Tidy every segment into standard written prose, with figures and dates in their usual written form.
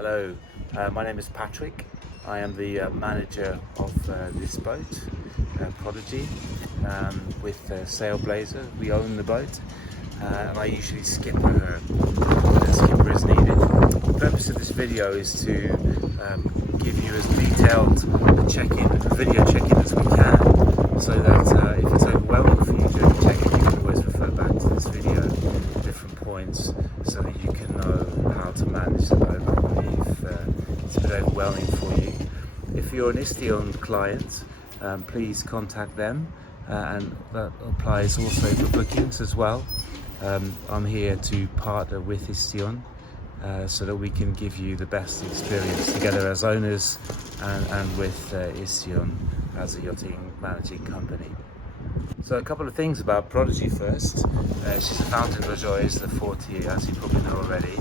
Hello, my name is Patrick. I am the manager of this boat, Prodigy, with Sailblazer. We own the boat, and I usually skipper her when a skipper is needed. The purpose of this video is to give you as detailed video check-in as we can, so that if it's overwhelming for you during check-in, you can always refer back to this video at different points, so that you can know how to manage the boat if it's a bit overwhelming for you. If you're an Isla client, please contact them, and that applies also for bookings as well. I'm here to partner with Isla so that we can give you the best experience together as owners and with Isla as a yachting managing company. So a couple of things about Prodigy first. She's a Fountaine Pajot, is the 40, as you probably know already.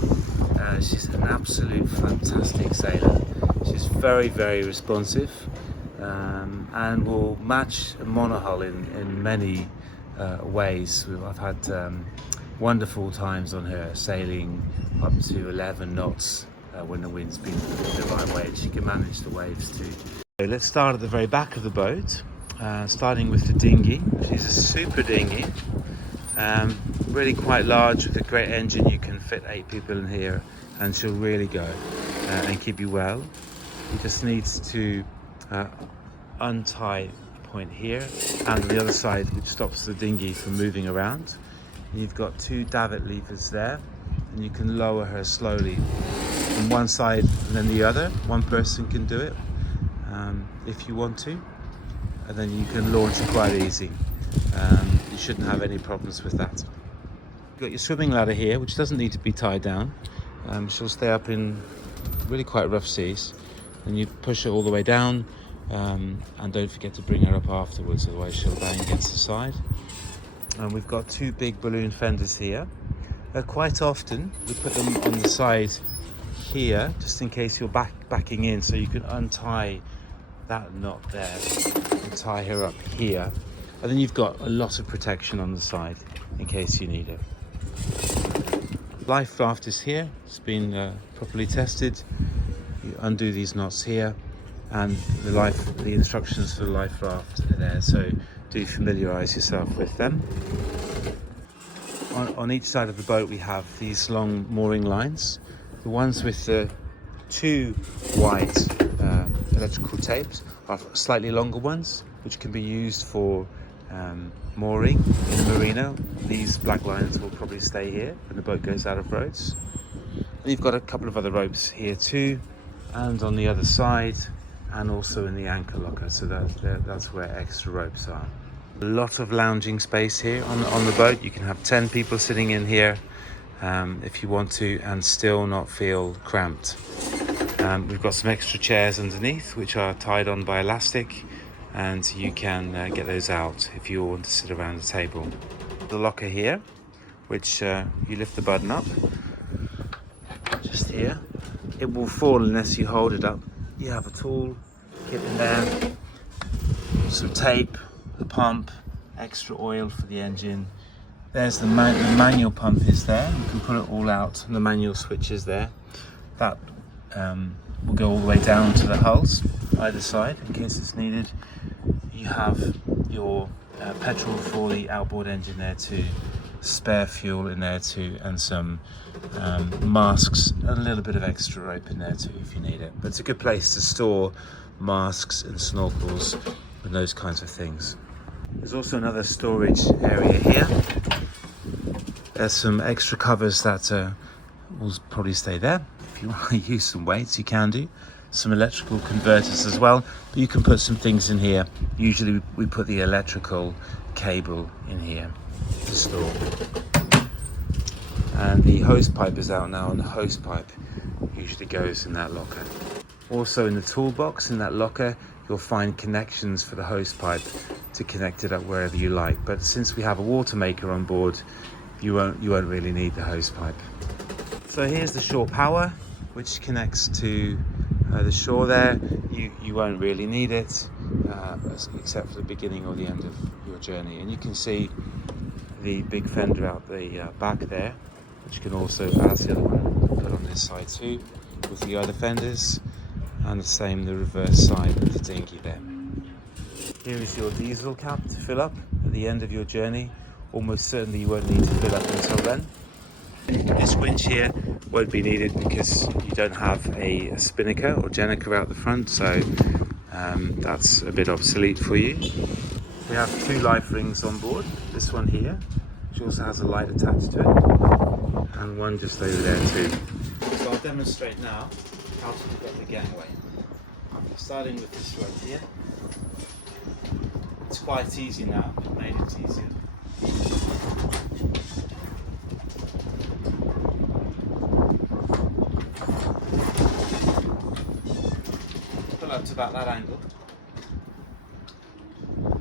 She's an absolute fantastic sailor. She's very, very responsive, and will match a monohull in many ways. I've had wonderful times on her, sailing up to 11 knots when the wind's been the right way. She can manage the waves too. So let's start at the very back of the boat, starting with the dinghy. She's a super dinghy, really quite large with a great engine. You can fit 8 people in here, and she'll really go and keep you well. You just needs to untie a point here and the other side, which stops the dinghy from moving around. And you've got 2 davit levers there, and you can lower her slowly from one side and then the other. One person can do it if you want to, and then you can launch it quite easy. You shouldn't have any problems with that. You've got your swimming ladder here, which doesn't need to be tied down. She'll stay up in really quite rough seas, and you push her all the way down, and don't forget to bring her up afterwards, otherwise she'll bang against the side. And we've got 2 big balloon fenders here. Quite often we put them on the side here, just in case you're backing in, so you can untie that knot there and tie her up here, and then you've got a lot of protection on the side in case you need it. Life raft is here. It's been properly tested. You undo these knots here, and the instructions for the life raft are there, so do familiarize yourself with them. On each side of the boat we have these long mooring lines. The ones with the 2 white electrical tapes are slightly longer ones, which can be used for mooring in the marina. These black lines will probably stay here when the boat goes out of roads. And you've got a couple of other ropes here too, and on the other side, and also in the anchor locker, so that's where extra ropes are. A lot of lounging space here on the boat. You can have 10 people sitting in here if you want to, and still not feel cramped. We've got some extra chairs underneath, which are tied on by elastic, and you can get those out if you want to sit around the table. The locker here, which you lift the button up, just here. It will fall unless you hold it up. You have a tool kit in there, some tape, a pump, extra oil for the engine. There's the manual pump is there. You can pull it all out, and the manual switch is there. That will go all the way down to the hulls either side in case it's needed. You have your petrol for the outboard engine there too, spare fuel in there too, and some masks, and a little bit of extra rope in there too if you need it. But it's a good place to store masks and snorkels and those kinds of things. There's also another storage area here. There's some extra covers that will probably stay there. If you want to use some weights, you can do. Some electrical converters as well, but you can put some things in here. Usually we put the electrical cable in here to store. And the hose pipe is out now, and the hose pipe usually goes in that locker. Also in the toolbox in that locker, you'll find connections for the hose pipe to connect it up wherever you like. But since we have a Watermaker on board, you won't really need the hose pipe. So here's the shore power, which connects to the shore there. You won't really need it, except for the beginning or the end of your journey. And you can see the big fender out the back there, which you can also, as the other one, put on this side too. with the other fenders, and the same the reverse side of the dinghy there. Here is your diesel cap to fill up at the end of your journey. Almost certainly you won't need to fill up until then. This winch here won't be needed because you don't have a spinnaker or gennaker out the front, so that's a bit obsolete for you. We have 2 life rings on board, this one here, which also has a light attached to it, and one just over there too. So I'll demonstrate now how to pick up the gangway. Starting with this rope here. It's quite easy now, I've made it easier. Pull up to about that angle.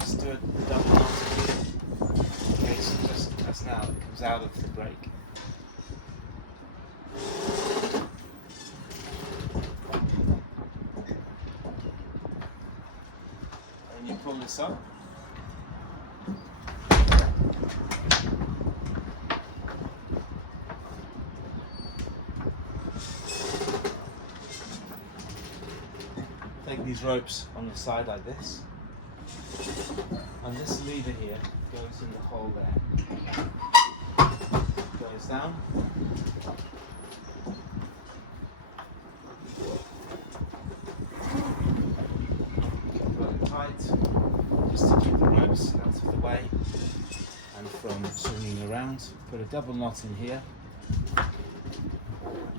Just do a double knot here. Okay, so just now it comes out of the brake. And you pull this up. Take these ropes on the side like this, and this lever here goes in the hole there. Goes down. Pull it tight, just to keep the ropes out of the way and from swinging around. Put a double knot in here.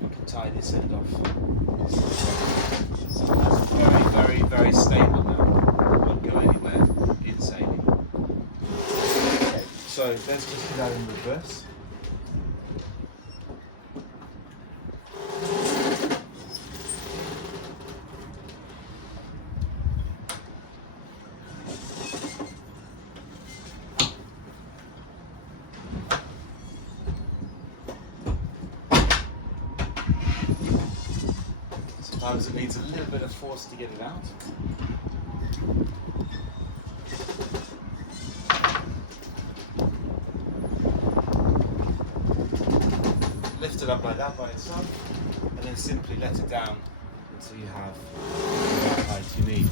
You can tie this end off. So that's very stable now. Won't go anywhere in sailing. Okay, so let's just do that in reverse. Sometimes it needs a little bit of force to get it out. Lift it up like that by itself, and then simply let it down until you have the right height you need.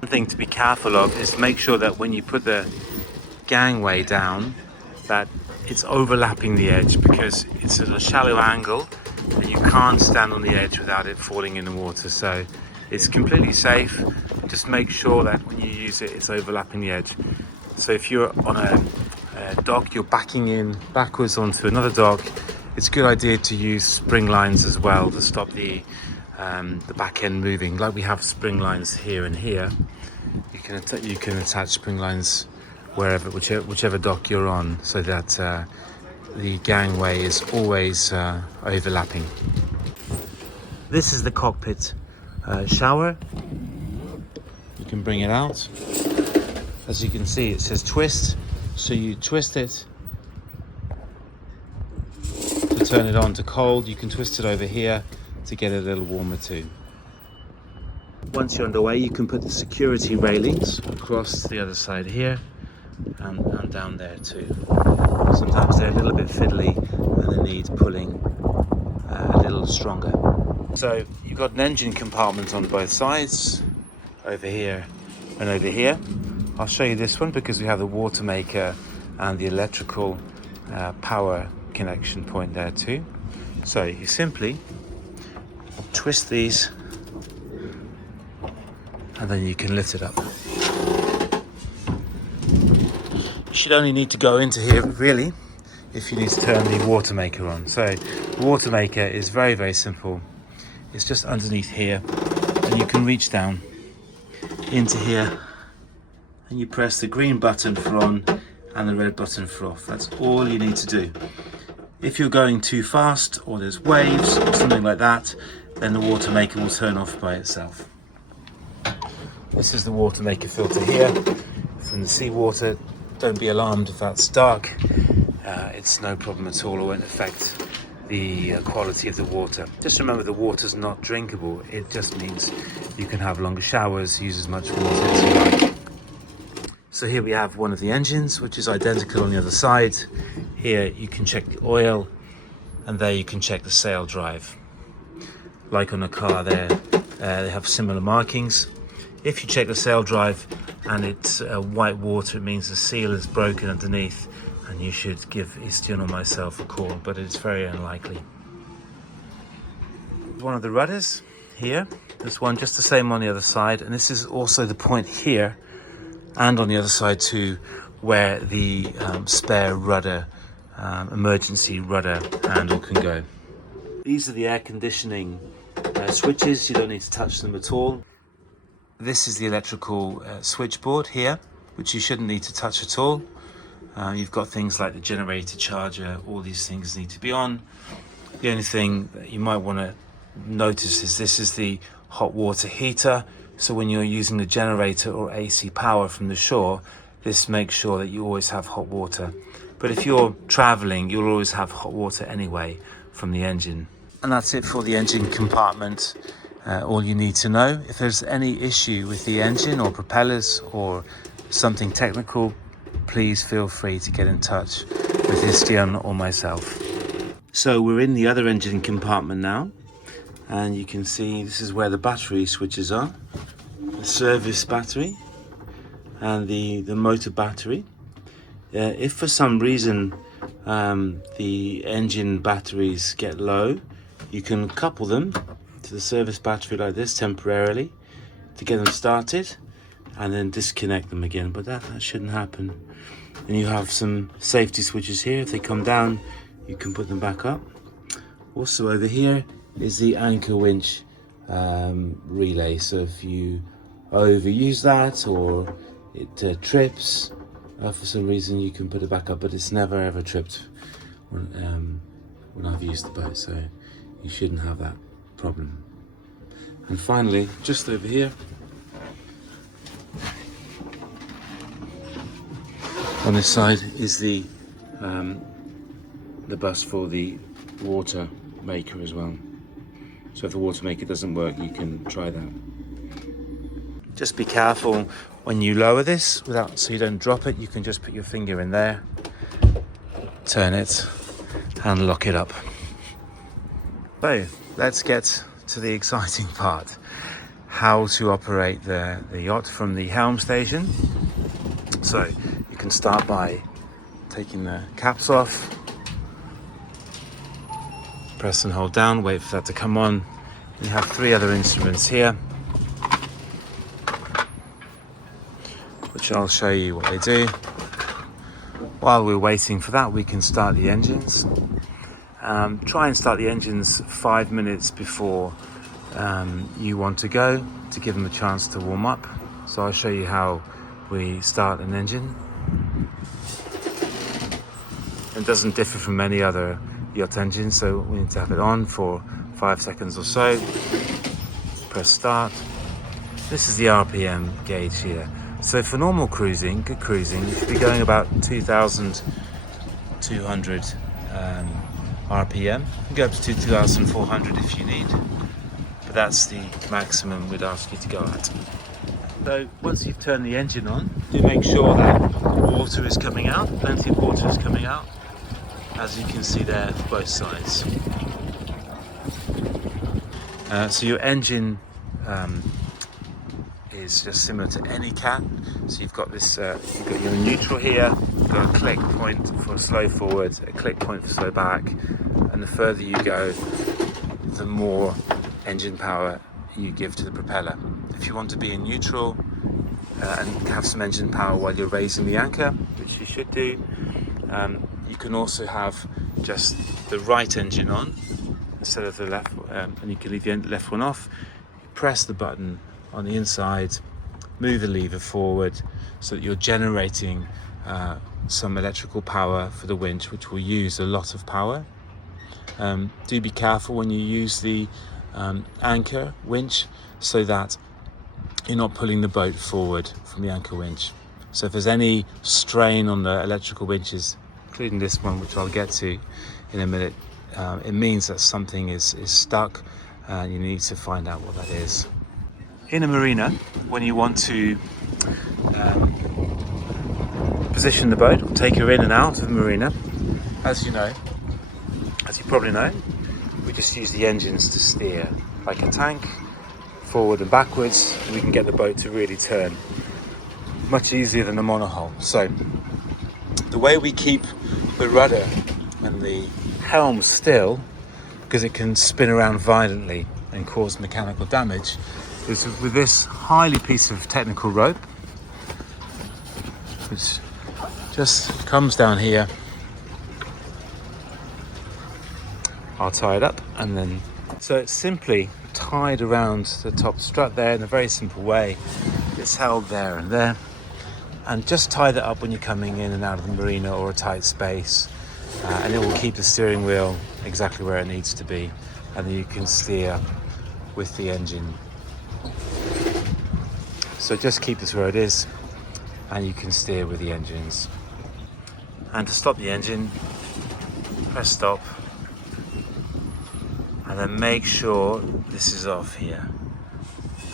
One thing to be careful of is to make sure that when you put the gangway down that it's overlapping the edge, because it's at a shallow angle and you can't stand on the edge without it falling in the water. So it's completely safe. Just make sure that when you use it, it's overlapping the edge. So if you're on a dock, you're backing in backwards onto another dock, it's a good idea to use spring lines as well to stop the back end moving. Like we have spring lines here and here. You can attach spring lines wherever, whichever dock you're on, so that the gangway is always overlapping. This is the cockpit shower. You can bring it out. As you can see, it says twist, so you twist it to turn it on to cold. You can twist it over here to get it a little warmer too. Once you're underway, you can put the security railings across the other side here and down there too. Sometimes they're a little bit fiddly and they need pulling a little stronger. So you've got an engine compartment on both sides, over here and over here. I'll show you this one because we have the Watermaker and the electrical power connection point there too. So you simply twist these and then you can lift it up. You should only need to go into here really if you need to turn the Watermaker on. So the Watermaker is very simple. It's just underneath here, and you can reach down into here and you press the green button for on and the red button for off. That's all you need to do. If you're going too fast or there's waves or something like that, then the Watermaker will turn off by itself. This is the Watermaker filter here from the seawater. Don't be alarmed if that's dark. It's no problem at all. It won't affect the quality of the water. Just remember, the water's not drinkable. It just means you can have longer showers, use as much water as you like. So here we have one of the engines, which is identical on the other side. Here you can check the oil, and there you can check the sail drive. Like on a car there, they have similar markings. If you check the sail drive and it's white water, it means the seal is broken underneath, and you should give Istion or myself a call, but it's very unlikely. One of the rudders here, there's one just the same on the other side, and this is also the point here and on the other side too, where the spare rudder, emergency rudder handle can go. These are the air conditioning switches. You don't need to touch them at all. This is the electrical switchboard here, which you shouldn't need to touch at all. You've got things like the generator charger, all these things need to be on. The only thing that you might want to notice is this is the hot water heater. So when you're using the generator or AC power from the shore, this makes sure that you always have hot water. But if you're traveling, you'll always have hot water anyway from the engine. And that's it for the engine compartment. All you need to know. If there's any issue with the engine or propellers or something technical, please feel free to get in touch with Istion or myself. So we're in the other engine compartment now, and you can see this is where the battery switches are. The service battery and the motor battery. If for some reason the engine batteries get low, you can couple them to the service battery like this temporarily to get them started, and then disconnect them again, but that shouldn't happen. And you have some safety switches here. If they come down, you can put them back up. Also over here is the anchor winch relay, so if you overuse that or it trips for some reason, you can put it back up, but it's never ever tripped when I've used the boat, so you shouldn't have that problem. And finally, just over here on this side is the bus for the Watermaker as well. So if the Watermaker doesn't work, you can try that. Just be careful when you lower this so you don't drop it. You can just put your finger in there, turn it and lock it up. So let's get to the exciting part. How to operate the yacht from the helm station. So you can start by taking the caps off. Press and hold down, wait for that to come on. You have 3 other instruments here, which I'll show you what they do. While we're waiting for that, we can start the engines. Try and start the engines 5 minutes before you want to go, to give them a chance to warm up. So I'll show you how we start an engine. It doesn't differ from any other yacht engine, so we need to have it on for 5 seconds or so. Press start. This is the RPM gauge here. So for normal cruising, good cruising, you should be going about 2,200 RPM. You can go up to 2,400 if you need, but that's the maximum we'd ask you to go at. So once you've turned the engine on, do make sure that water is coming out, plenty of water is coming out, as you can see there for both sides. So your engine is just similar to any cat. So you've got this, you've got your neutral here, you've got a click point for slow forward, a click point for slow back, and the further you go, the more engine power you give to the propeller. If you want to be in neutral and have some engine power while you're raising the anchor, which you should do, you can also have just the right engine on instead of the left, and you can leave the left one off. Press the button on the inside, move the lever forward so that you're generating some electrical power for the winch, which will use a lot of power. Do be careful when you use the anchor winch so that you're not pulling the boat forward from the anchor winch. So if there's any strain on the electrical winches, including this one, which I'll get to in a minute, it means that something is stuck, and you need to find out what that is. In a marina, when you want to position the boat, or take her in and out of the marina, as you probably know, we just use the engines to steer, like a tank, forward and backwards. We can get the boat to really turn much easier than a monohull. So the way we keep the rudder and the helm still, because it can spin around violently and cause mechanical damage, is with this highly piece of technical rope, which just comes down here. I'll tie it up, and then so it's simply tied around the top strut there in a very simple way. It's held there and there, and just tie that up when you're coming in and out of the marina or a tight space, and it will keep the steering wheel exactly where it needs to be, and then you can steer with the engine. So just keep this where it is, and you can steer with the engines. And to stop the engine, press stop, and then make sure this is off here.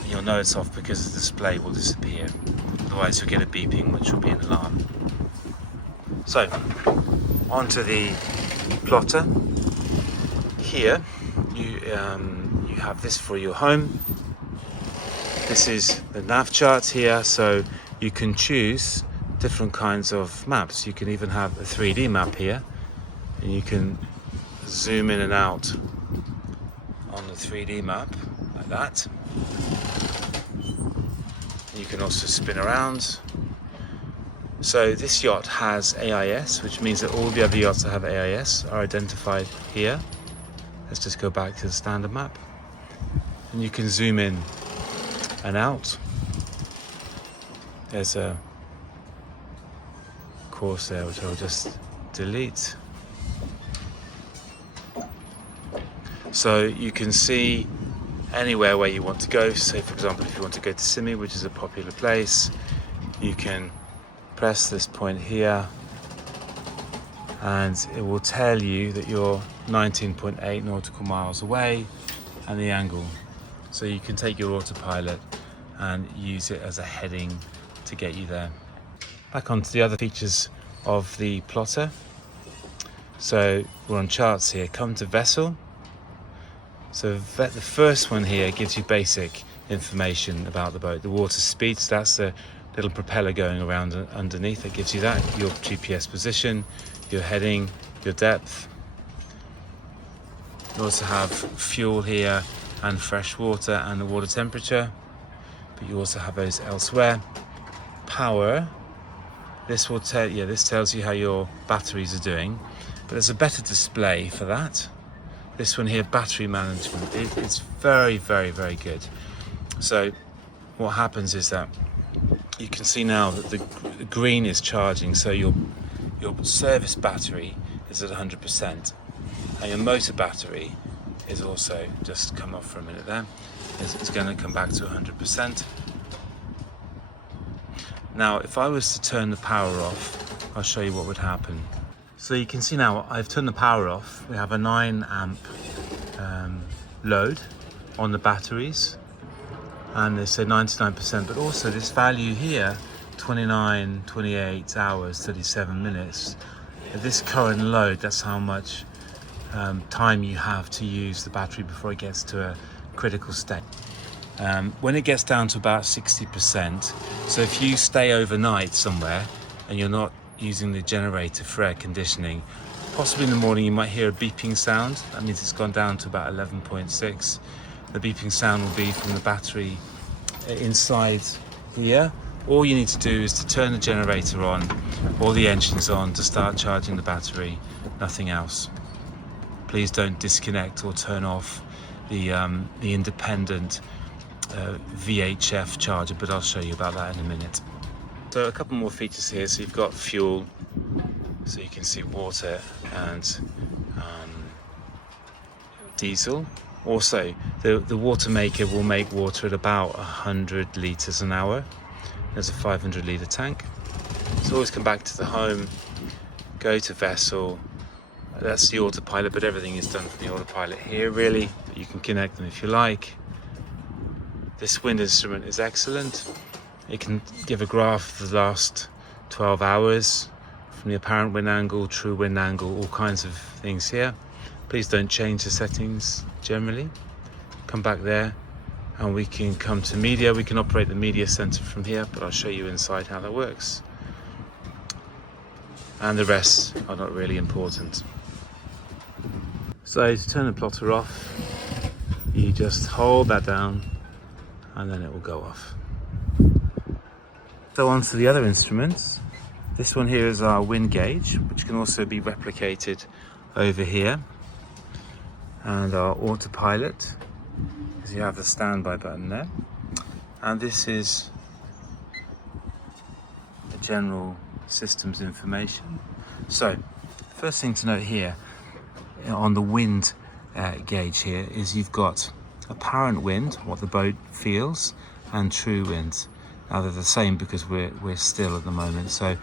You'll know it's off because the display will disappear. Otherwise you'll get a beeping, which will be an alarm. So, onto the plotter. Here, you have this for your home. This is the nav chart here, so you can choose different kinds of maps. You can even have a 3D map here, and you can zoom in and out on the 3D map like that. You can also spin around. So this yacht has AIS, which means that all the other yachts that have AIS are identified here. Let's just go back to the standard map, and you can zoom in and out. There's a course there which I'll just delete. So you can see anywhere where you want to go. Say for example, if you want to go to Simi, which is a popular place, you can press this point here and it will tell you that you're 19.8 nautical miles away and the angle. So you can take your autopilot and use it as a heading to get you there. Back onto the other features of the plotter. So we're on charts here. Come to vessel. So the first one here gives you basic information about the boat. The water speed, so that's the little propeller going around underneath that gives you that. Your GPS position, your heading, your depth. You also have fuel here and fresh water and the water temperature, but you also have those elsewhere. Power, this will tell you, this tells you how your batteries are doing, but there's a better display for that. This one here, battery management, it's very, very, very good. So what happens is that you can see now that the green is charging, so your service battery is at 100%, and your motor battery is also, just come off for a minute there, it's going to come back to 100%. Now if I was to turn the power off, I'll show you what would happen. So you can see now I've turned the power off. We have a 9 amp load on the batteries, and they say 99%, but also this value here, 28 hours, 37 minutes. At this current load, that's how much time you have to use the battery before it gets to a critical state. When it gets down to about 60%, so if you stay overnight somewhere and you're not using the generator for air conditioning, possibly in the morning you might hear a beeping sound. That means it's gone down to about 11.6. The beeping sound will be from the battery inside here. All you need to do is to turn the generator on or the engines on to start charging the battery, nothing else. Please don't disconnect or turn off the independent VHF charger, but I'll show you about that in a minute. So a couple more features here. So you've got fuel, so you can see water and diesel. Also, the Watermaker will make water at about 100 litres an hour. There's a 500 litre tank. So always come back to the home, go to vessel, that's the autopilot, but everything is done from the autopilot here really. You can connect them if you like. This wind instrument is excellent. It can give a graph for the last 12 hours from the apparent wind angle, true wind angle, all kinds of things here. Please don't change the settings generally. Come back there and we can come to media. We can operate the media center from here, but I'll show you inside how that works. And the rest are not really important. So to turn the plotter off, you just hold that down and then it will go off. So on to the other instruments. This one here is our wind gauge, which can also be replicated over here. And our autopilot, because you have the standby button there. And this is the general systems information. So, first thing to note here on the wind gauge here is you've got apparent wind, what the boat feels, and true wind. Now they're the same because we're still at the moment. So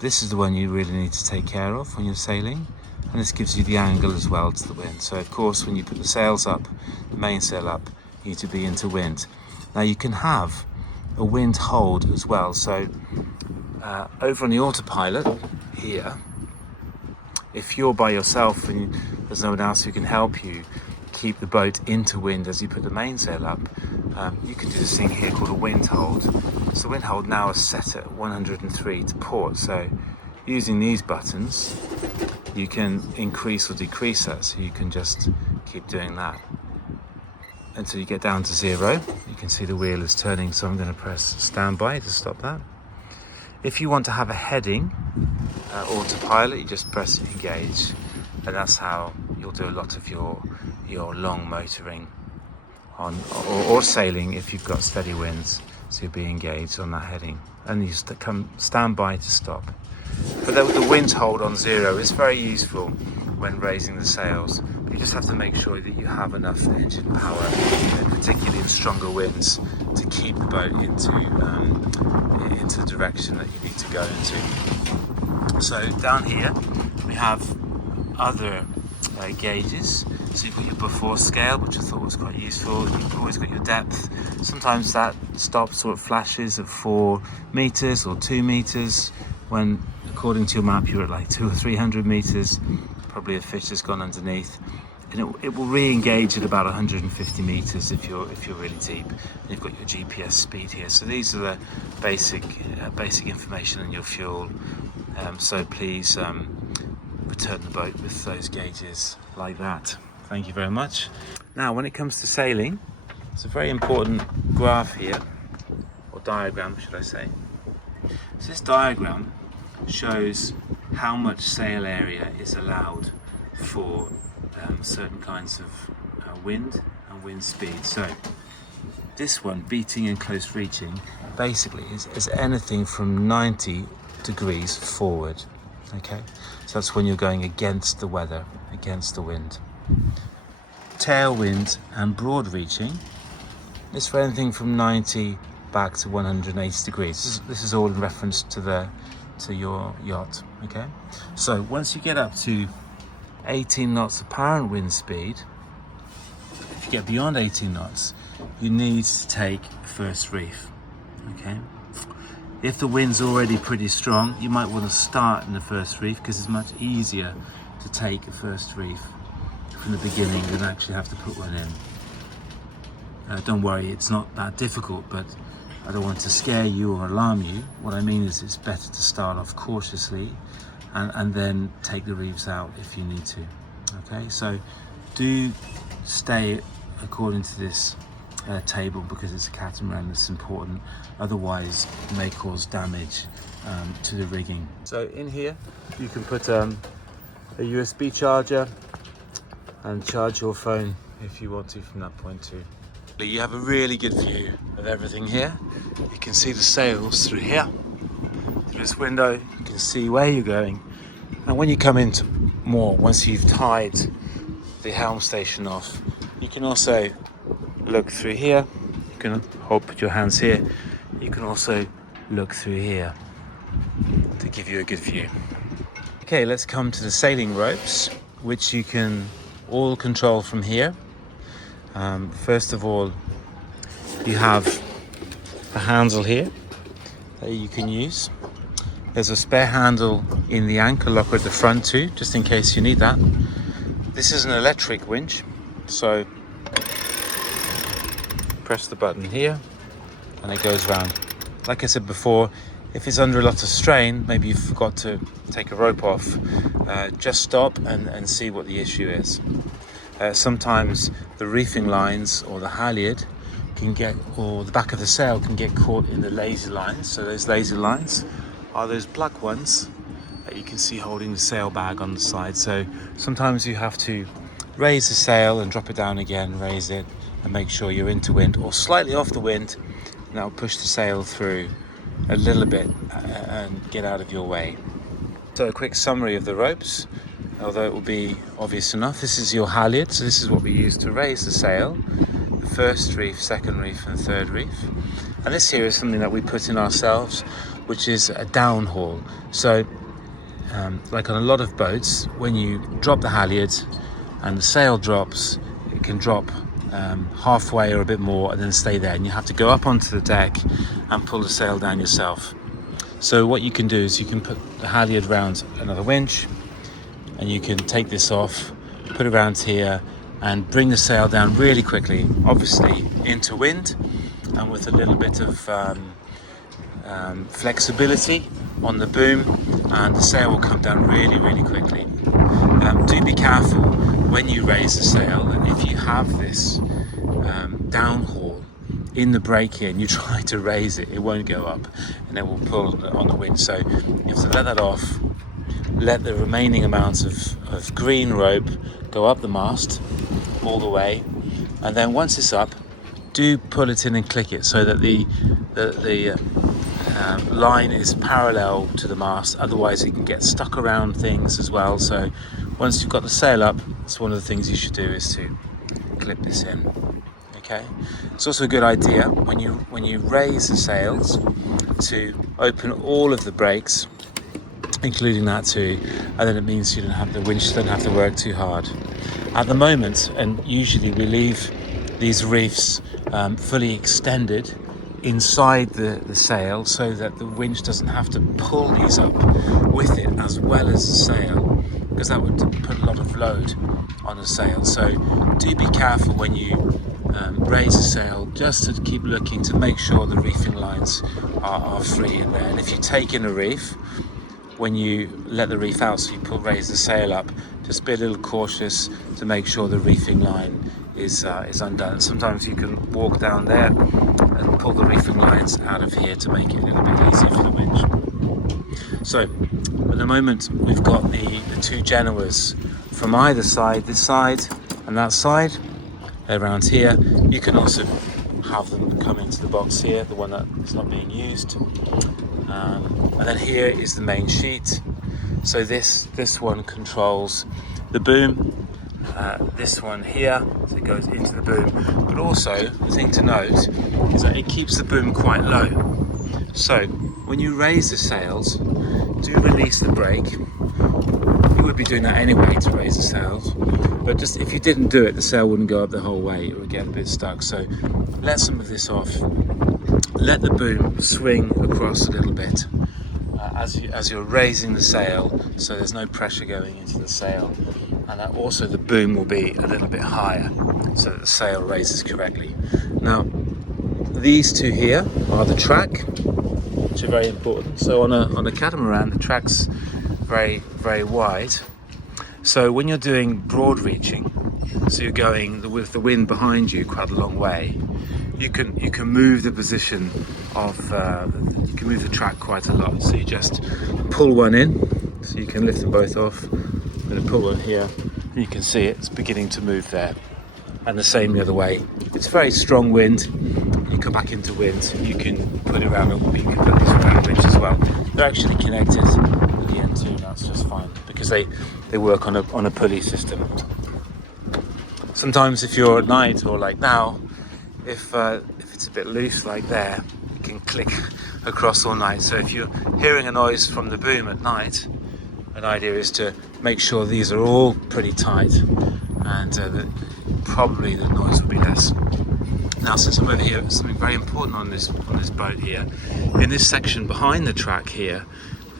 this is the one you really need to take care of when you're sailing. And this gives you the angle as well to the wind. So of course when you put the sails up, the mainsail up, you need to be into wind. Now you can have a wind hold as well. So over on the autopilot here, if you're by yourself and there's no one else who can help you keep the boat into wind as you put the mainsail up, you can do this thing here called a wind hold. So the wind hold now is set at 103 to port. So using these buttons, you can increase or decrease that. So you can just keep doing that until you get down to 0. You can see the wheel is turning, so I'm going to press standby to stop that. If you want to have a heading autopilot, you just press engage, and that's how you'll do a lot of your long motoring on or sailing if you've got steady winds. So you'll be engaged on that heading, and you come standby to stop. But the wind hold on 0 is very useful when raising the sails. You just have to make sure that you have enough engine power, particularly in stronger winds, to keep the boat into the direction that you need to go into. So down here we have other gauges. So you've got your before scale, which I thought was quite useful. You've always got your depth. Sometimes that stops or it flashes at 4 meters or 2 meters when, according to your map, you're at like 200 or 300 meters. Probably a fish has gone underneath, and it will re-engage at about 150 meters if you're really deep. And you've got your GPS speed here. So these are the basic information on your fuel. So please return the boat with those gauges like that. Thank you very much. Now, when it comes to sailing, it's a very important graph here, or diagram, should I say. So this diagram shows how much sail area is allowed for certain kinds of wind and wind speed. So this one, beating and close reaching, basically is anything from 90 degrees forward. Okay, so that's when you're going against the weather, against the wind. Tailwind and broad reaching is for anything from 90 back to 180 degrees. This is all in reference to your yacht. Okay, so once you get up to 18 knots apparent wind speed, if you get beyond 18 knots, you need to take first reef. Okay, if the wind's already pretty strong, you might want to start in the first reef because it's much easier to take a first reef from the beginning than actually have to put one in. Don't worry, it's not that difficult, but I don't want to scare you or alarm you. What I mean is it's better to start off cautiously and then take the reefs out if you need to. Okay, so do stay according to this table because it's a catamaran. It's important, otherwise it may cause damage to the rigging. So in here you can put a USB charger and charge your phone if you want to from that point too. You have a really good view of everything here. You can see the sails through here, through this window. You can see where you're going, and when you come into more, once you've tied the helm station off, you can also look through here. You can put your hands here. You can also look through here to give you a good view. Okay, let's come to the sailing ropes, which you can all control from here. First of all, you have the handle here that you can use. There's a spare handle in the anchor locker at the front too, just in case you need that. This is an electric winch, so press the button here and it goes round. Like I said before, if it's under a lot of strain, maybe you forgot to take a rope off, just stop and see what the issue is. Sometimes the reefing lines or the halyard can get, or the back of the sail can get caught in the lazy lines. So those lazy lines are those black ones that you can see holding the sailbag on the side. So sometimes you have to raise the sail and drop it down again, raise it and make sure you're into wind or slightly off the wind. Now push the sail through a little bit and get out of your way. So a quick summary of the ropes, although it will be obvious enough. This is your halyard, so this is what we use to raise the sail. The first reef, second reef and third reef. And this here is something that we put in ourselves, which is a downhaul. So like on a lot of boats, when you drop the halyard and the sail drops, it can drop halfway or a bit more and then stay there, and you have to go up onto the deck and pull the sail down yourself. So what you can do is you can put the halyard around another winch and you can take this off, put it around here and bring the sail down really quickly, obviously into wind and with a little bit of flexibility on the boom, and the sail will come down really quickly. Do be careful when you raise the sail, and if you have this downhaul in the brake here and you try to raise it, it won't go up and it will pull on the wind. So you have to let that off, let the remaining amounts of green rope go up the mast all the way, and then once it's up, do pull it in and click it so that the line is parallel to the mast, otherwise it can get stuck around things as well. So once you've got the sail up, it's one of the things you should do is to clip this in. Okay, it's also a good idea when you raise the sails to open all of the brakes, including that too, and then it means you don't have the winch doesn't have to work too hard. At the moment, and usually we leave these reefs fully extended inside the sail so that the winch doesn't have to pull these up with it as well as the sail, because that would put a lot of load on the sail. So do be careful when you raise the sail, just to keep looking to make sure the reefing lines are free in there. And if you take in a reef, when you let the reef out, so you raise the sail up, just be a little cautious to make sure the reefing line is undone. Sometimes you can walk down there and pull the reefing lines out of here to make it a little bit easier for the winch. So at the moment we've got the two Genoas from either side, this side and that side. They're around here. You can also have them come into the box here, the one that's not being used. And then here is the main sheet. So this one controls the boom. This one here, so it goes into the boom. But also, the thing to note is that it keeps the boom quite low. So when you raise the sails, do release the brake. You would be doing that anyway to raise the sails, but just if you didn't do it, the sail wouldn't go up the whole way, it would get a bit stuck. So let some of this off, let the boom swing across a little bit as you're raising the sail, so there's no pressure going into the sail, and that also the boom will be a little bit higher so that the sail raises correctly. Now these two here are the track, which are very important. So on a catamaran, the track's very wide. So when you're doing broad reaching, so you're going with the wind behind you quite a long way, you can move the position of you can move the track quite a lot. So you just pull one in, so you can lift them both off, and then pull one here, and you can see it's beginning to move there. And the same the other way. It's very strong wind. You come back into wind, you can put it around, you can put this around the winch as well. They're actually connected at the end too, and that's just fine because they work on a pulley system. Sometimes if you're at night or like now, if it's a bit loose like there, it can click across all night. So if you're hearing a noise from the boom at night, an idea is to make sure these are all pretty tight, and that probably the noise will be less. Now, since I'm over here, something very important on this boat here. In this section behind the track here,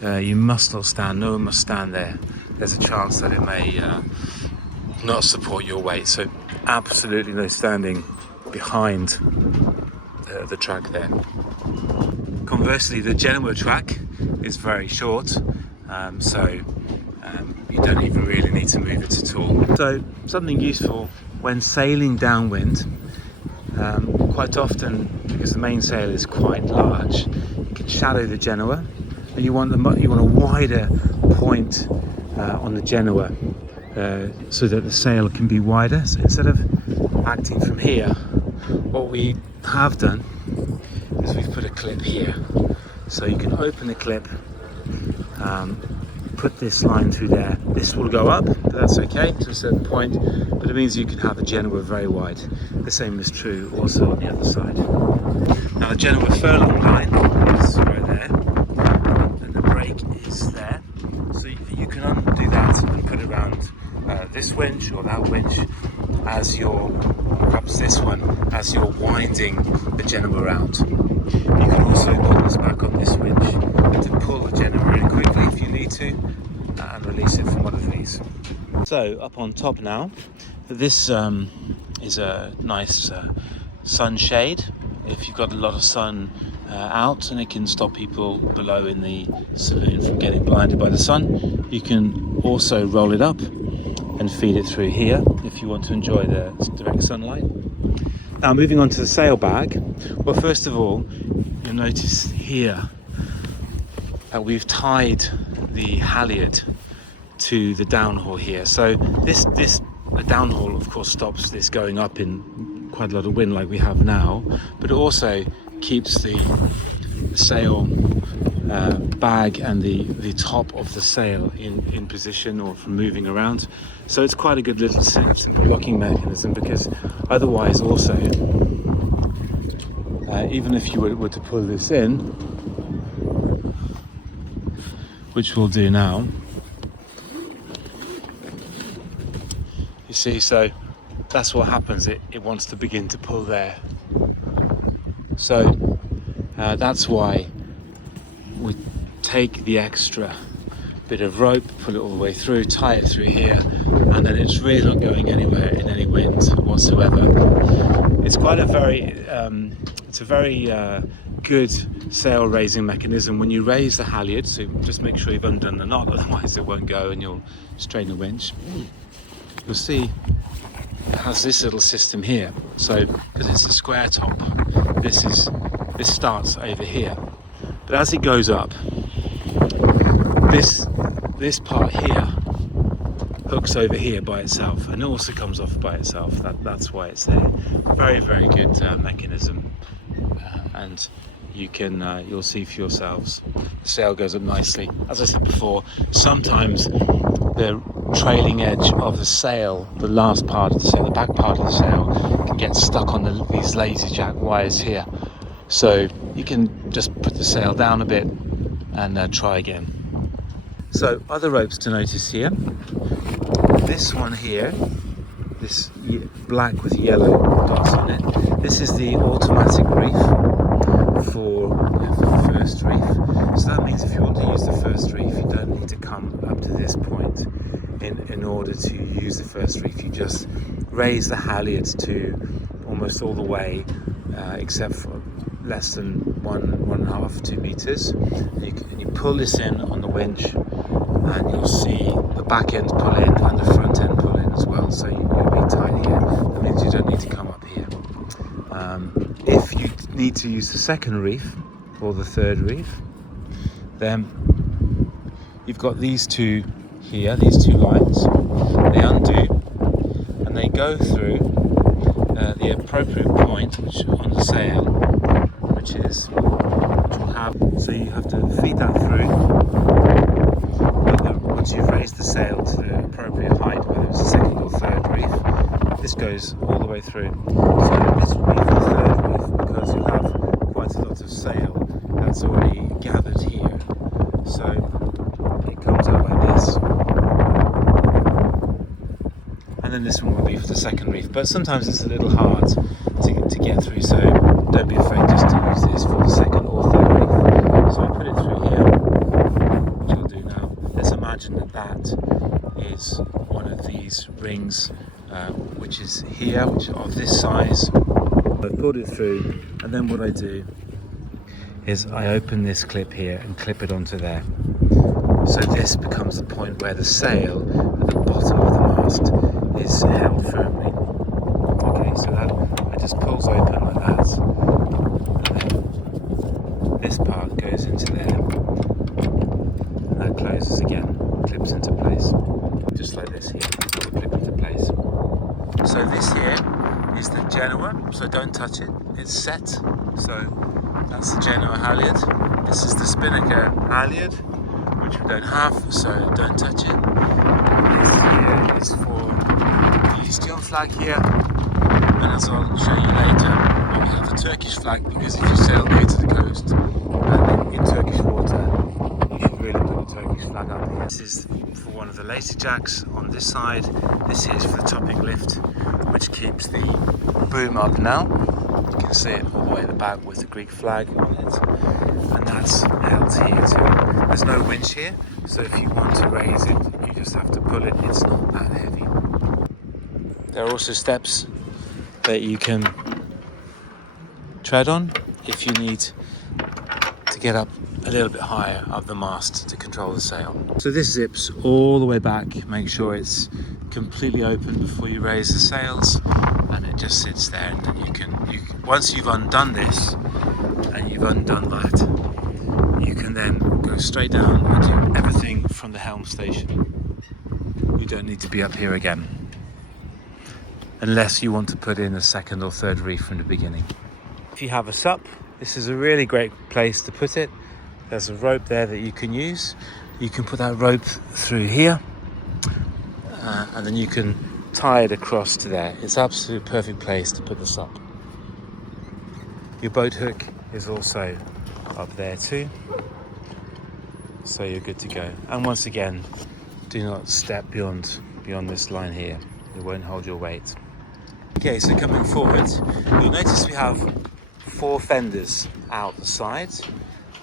you must not stand. No one must stand there. There's a chance that it may not support your weight. So absolutely no standing behind the track there. Conversely, the Genoa track is very short, so you don't even really need to move it at all. So something useful when sailing downwind, quite often, because the mainsail is quite large, you can shadow the Genoa, and you want a wider point on the Genoa, so that the sail can be wider. So instead of acting from here, what we have done is we've put a clip here, so you can open the clip, put this line through there. This will go up, but that's okay to a certain point, but it means you can have the Genoa very wide. The same is true also on the other side. Now the Genoa furlong line is right there, and the brake is there, so you can undo that and put it around this winch or that winch as you're, perhaps this one, as you're winding the Genoa around. You can also pull this back on this winch to pull the Genoa in quickly if you need to, and release it from one of these. So up on top now, this is a nice sunshade. If you've got a lot of sun out, and it can stop people below in the saloon from getting blinded by the sun, you can also roll it up and feed it through here if you want to enjoy the direct sunlight. Now moving on to the Sailbag. Well, first of all, you'll notice here that we've tied the halyard to the downhaul here. So the downhaul of course stops this going up in quite a lot of wind like we have now, but it also keeps the sail bag and the top of the sail in position or from moving around. So it's quite a good little simple locking mechanism, because otherwise also, even if you were to pull this in, which we'll do now, you see, so that's what happens, it wants to begin to pull there. So that's why we take the extra bit of rope, pull it all the way through, tie it through here, and then it's really not going anywhere in any wind whatsoever. It's quite a very good sail raising mechanism. When you raise the halyard, so just make sure you've undone the knot, otherwise it won't go and you'll strain the winch. You'll see it has this little system here. So because it's a square top, this starts over here, but as it goes up, this part here hooks over here by itself, and it also comes off by itself. That's why it's there. Very, very good mechanism, and you can you'll see for yourselves. The sail goes up nicely. As I said before, sometimes the trailing edge of the sail, the last part of the sail, the back part of the sail, can get stuck on these lazy jack wires here. So you can just put the sail down a bit and try again. So other ropes to notice here. This one here, this black with yellow dots on it, this is the automatic reef for the first reef. So that means if you want to use the first reef, you don't need to come up to this point in order to use the first reef. You just raise the halyard to almost all the way, except for less than 1.5 2 meters, and you pull this in on the winch, and you'll see the back end pull in and the front end pull in as well, so you'll be tight here. That means you don't need to come up here. If you need to use the second reef or the third reef, then you've got these two here, these two lines. They undo and they go through the appropriate point on the sail, which will have, so you have to feed that through. Once you've raised the sail to the appropriate height, whether it's a second or third reef, this goes all the way through. So this will be the third reef, because you'll have quite a lot of sail that's already gathered here. So it comes out like this. then this one will be for the second reef. But sometimes it's a little hard to get through, so don't be afraid just to use this for the second or third reef. So I put it through here, which I'll do now. Let's imagine that is one of these rings, which is here, which are of this size. I've pulled it through, and then what I do is I open this clip here and clip it onto there. So this becomes the point where the sail at the bottom of the mast is held firmly. Okay, so that it just pulls open like that, and then this part goes into there, and that closes again, clips into place, just like this here, will clip into place. So this here is the Genoa, so don't touch it, it's set, so that's the Genoa halyard. This is the Spinnaker halyard, which we don't have, so don't touch it. This here is for the Eastern flag here, and as I'll show you later, we have the Turkish flag, because if you sail near to the coast and in Turkish water, you should really put the Turkish flag up here. This is for one of the laser jacks on this side. This is for the topping lift, which keeps the boom up now. You can see it all the way at the back with the Greek flag on it, and that's held here too. There's no winch here, so if you want to raise it, you just have to pull it. It's not that heavy. There are also steps that you can tread on if you need to get up a little bit higher up the mast to control the sail. So this zips all the way back. Make sure it's completely open before you raise the sails, and it just sits there, and then you can once you've undone this and you've undone that, you can then go straight down and do everything from the helm station. You don't need to be up here again, unless you want to put in a second or third reef from the beginning. If you have a sup, this is a really great place to put it. There's a rope there that you can use. You can put that rope through here, and then you can tie it across to there. It's absolutely perfect place to put the sup. Your boat hook is also up there too, so you're good to go. And once again, do not step beyond this line here. It won't hold your weight. Okay, so coming forward, you'll notice we have 4 fenders out the sides,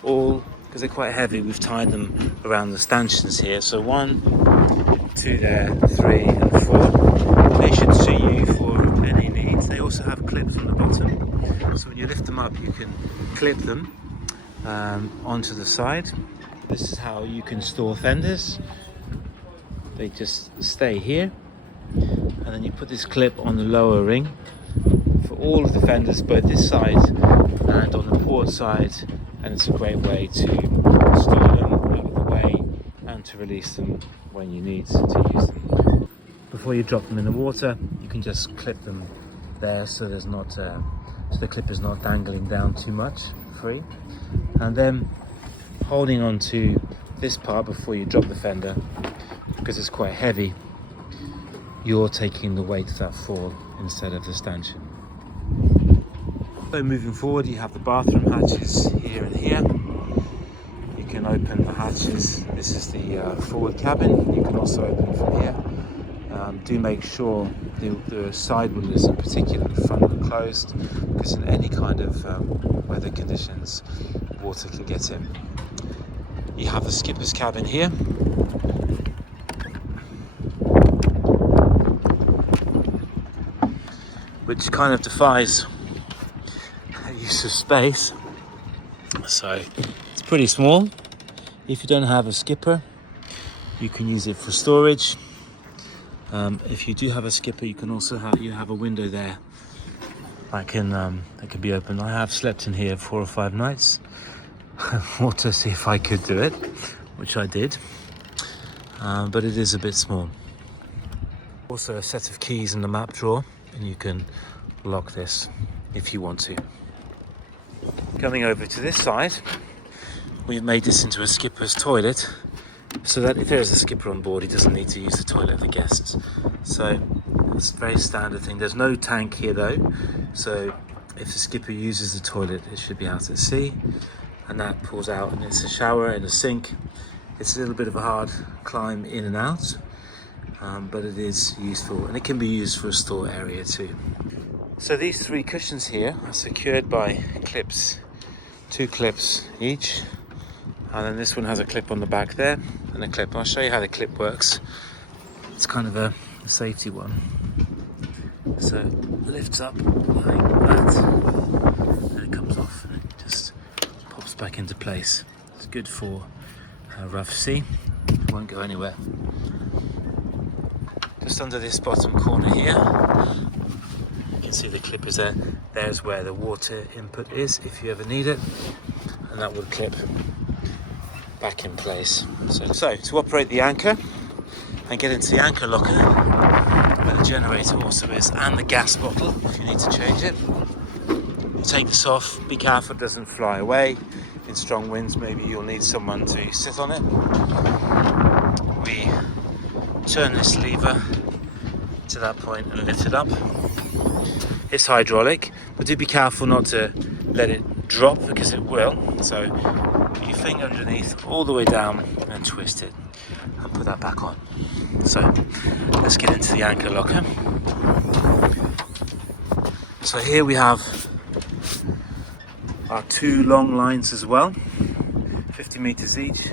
all because they're quite heavy. We've tied them around the stanchions here. So 1, 2 there, 3 and 4. They should suit you for any needs. They also have clips on the bottom, so when you lift them up, you can clip them onto the side. This is how you can store fenders. They just stay here, and then you put this clip on the lower ring for all of the fenders, both this side and on the port side, and it's a great way to store them out of the way and to release them when you need to use them. Before you drop them in the water, you can just clip them there, so there's not so the clip is not dangling down too much, free. And then holding on to this part before you drop the fender, because it's quite heavy, you're taking the weight of that fall instead of the stanchion. So moving forward, you have the bathroom hatches here and here. You can open the hatches. This is the forward cabin. You can also open it from here. Do make sure the side windows, in particular the front, are closed, because in any kind of weather conditions, water can get in. You have the skipper's cabin here. Which kind of defies use of space. So it's pretty small. If you don't have a skipper, you can use it for storage. If you do have a skipper, you can also have a window there that can be open. I have slept in here 4 or 5 nights to see if I could do it, which I did, but it is a bit small. Also a set of keys in the map drawer, and you can lock this if you want to. Coming over to this side, we've made this into a skipper's toilet, so that if there is a skipper on board, he doesn't need to use the toilet of the guests. So it's a very standard thing. There's no tank here though, so if the skipper uses the toilet, it should be out at sea, and that pulls out, and it's a shower and a sink. It's a little bit of a hard climb in and out, but it is useful, and it can be used for a store area too. So these 3 cushions here are secured by clips, 2 clips each, and then this one has a clip on the back there and a clip. I'll show you how the clip works. It's kind of a safety one. So it lifts up like that, and it comes off and it just pops back into place. It's good for a rough sea, it won't go anywhere. Just under this bottom corner here, you can see the clip is there. There's where the water input is if you ever need it, and that would clip back in place. So to operate the anchor and get into the anchor locker, where the generator also is, and the gas bottle if you need to change it, you take this off. Be careful it doesn't fly away. In strong winds maybe you'll need someone to sit on it. We turn this lever to that point and lift it up. It's hydraulic, but do be careful not to let it drop, because it will. So put your finger underneath all the way down and twist it and put that back on. So let's get into the anchor locker. So here we have our 2 long lines as well, 50 meters each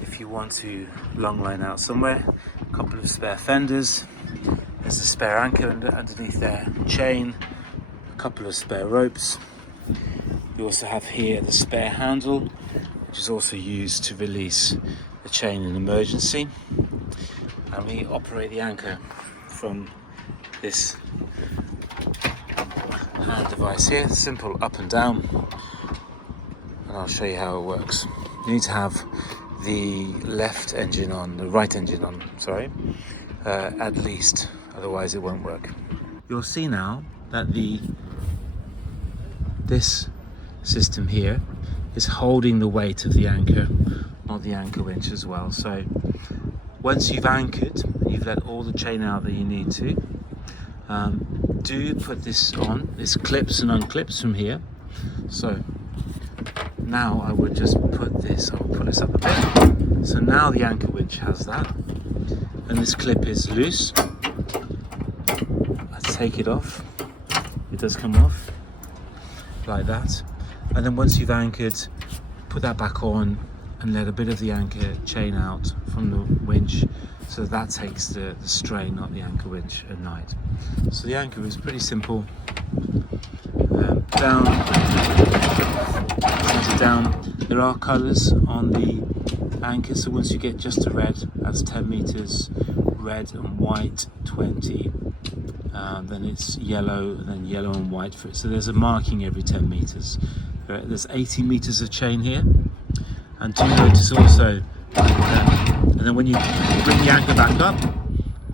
if you want to long line out somewhere. A couple of spare fenders, there's a spare anchor underneath there, chain, a couple of spare ropes. You also have here the spare handle, which is also used to release the chain in emergency. And we operate the anchor from this hand device here, simple up and down, and I'll show you how it works. You need to have the right engine on, sorry, at least, otherwise it won't work. You'll see now that this system here is holding the weight of the anchor, not the anchor winch as well. So once you've anchored, you've let all the chain out that you need to, do put this on. This clips and unclips from here. So now I would just put this, I'll pull this up a bit. So now the anchor winch has that, and this clip is loose. I take it off, it does come off like that, and then once you've anchored, put that back on and let a bit of the anchor chain out from the winch, so that takes the strain on the anchor winch at night. So the anchor is pretty simple. Down. There are colours on the anchor, so once you get just to red, that's 10 meters, red and white 20, then it's yellow, and then yellow and white for it. So there's a marking every 10 meters. There's 80 meters of chain here, and do notice also, and then when you bring the anchor back up,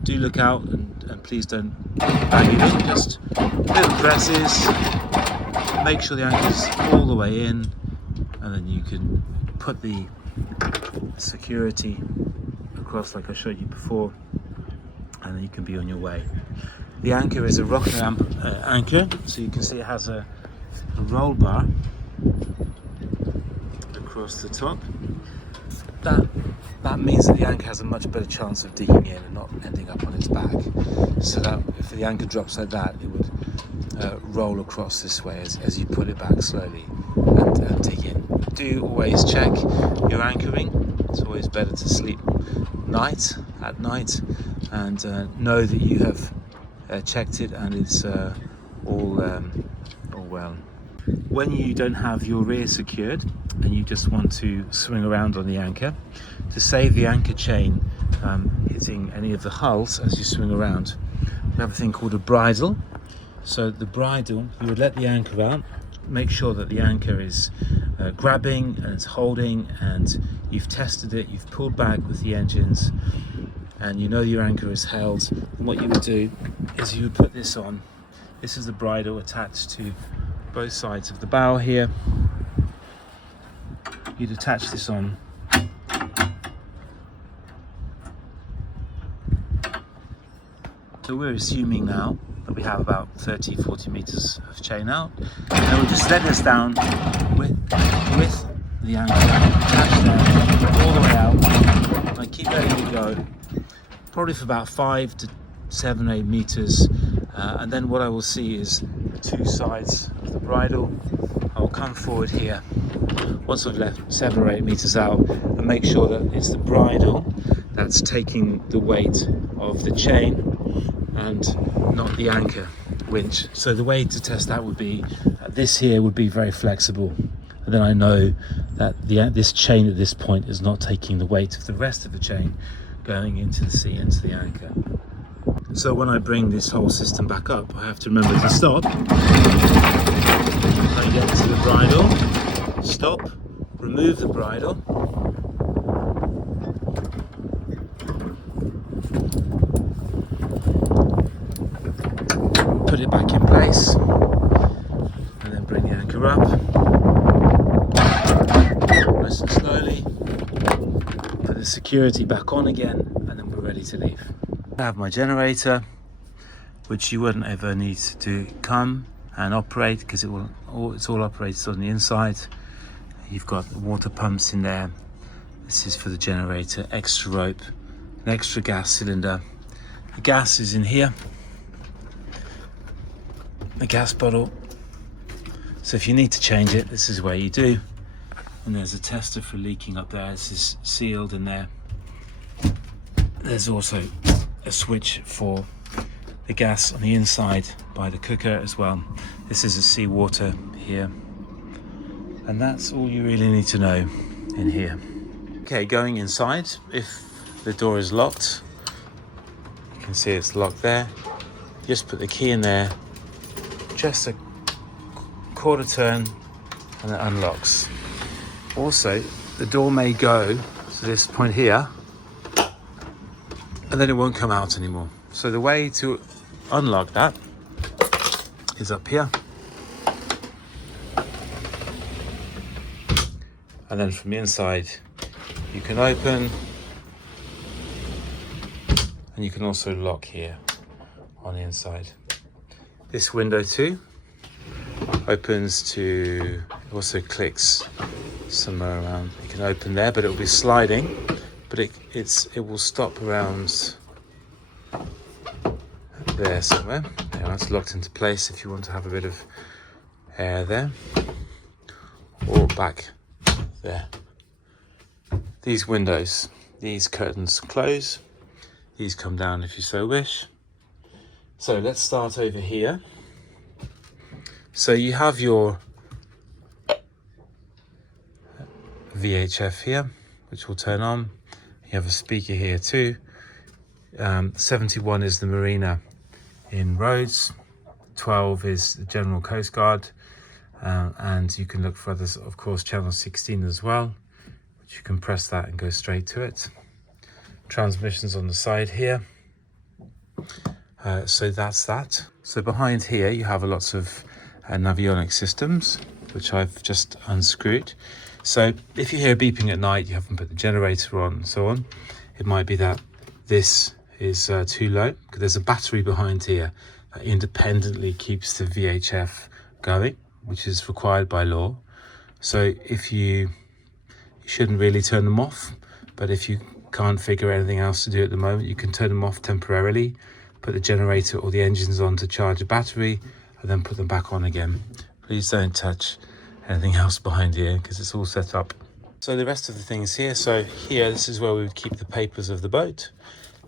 do look out and please don't bang it in, just little presses, make sure the anchor's all the way in, and then you can put the security across like I showed you before, and then you can be on your way. The anchor is a rocker anchor, so you can see it has a roll bar across the top. That means that the anchor has a much better chance of digging in and not ending up on its back. So that if the anchor drops like that, it would roll across this way as you put it back slowly and dig in. Do always check your anchoring. It's always better to sleep at night and know that you have checked it and it's all well. When you don't have your rear secured and you just want to swing around on the anchor, to save the anchor chain hitting any of the hulls as you swing around, we have a thing called a bridle. So the bridle, you would let the anchor out, make sure that the anchor is grabbing and it's holding, and you've tested it, you've pulled back with the engines, and you know your anchor is held. And what you would do is you would put this on. This is the bridle attached to both sides of the bow here. You'd attach this on. So we're assuming now that we have about 30-40 meters of chain out, and we'll just let this down with the anchor attached there all the way out. I keep letting it go probably for about 5 to 7, 8 meters. And then what I will see is the two sides of the bridle. I will come forward here once I've left 7 or 8 meters out and make sure that it's the bridle that's taking the weight of the chain and not the anchor winch. So the way to test that would be this here would be very flexible, and then I know that this chain at this point is not taking the weight of the rest of the chain going into the sea, into the anchor. So when I bring this whole system back up, I have to remember to stop. I get to the bridle, stop, remove the bridle, put it back in place, and then bring the anchor up, nice and slowly, put the security back on again, and then we're ready to leave. I have my generator, which you wouldn't ever need to come and operate because it's all operated on the inside. You've got water pumps in there. This is for the generator, extra rope, an extra gas cylinder. The gas is in here, the gas bottle. So if you need to change it, this is where you do. And there's a tester for leaking up there. This is sealed in there. There's also a switch for the gas on the inside by the cooker as well. This is a seawater here. And that's all you really need to know in here. Okay, going inside, if the door is locked, you can see it's locked there. Just put the key in there, just a quarter turn, and it unlocks. Also, the door may go to this point here, and then it won't come out anymore. So the way to unlock that is up here. And then from the inside, you can open, and you can also lock here on the inside. This window too opens to, also clicks somewhere around. You can open there, but it will be sliding, but it will stop around there somewhere. Now that's locked into place if you want to have a bit of air there, or back there. These windows, these curtains close, these come down if you so wish. So let's start over here. So you have your VHF here, which will turn on. You have a speaker here too. 71 is the marina in Rhodes, 12 is the General Coast Guard, and you can look for others, of course, channel 16 as well, which you can press that and go straight to it. Transmissions on the side here. So that's that. So behind here you have lots of navionic systems, which I've just unscrewed. So if you hear beeping at night, you haven't put the generator on and so on, it might be that this is too low, because there's a battery behind here that independently keeps the VHF going, which is required by law. So if you shouldn't really turn them off, but if you can't figure anything else to do at the moment, you can turn them off temporarily, put the generator or the engines on to charge a battery, and then put them back on again. Please don't touch anything else behind here because it's all set up. So the rest of the things here, so here, this is where we would keep the papers of the boat.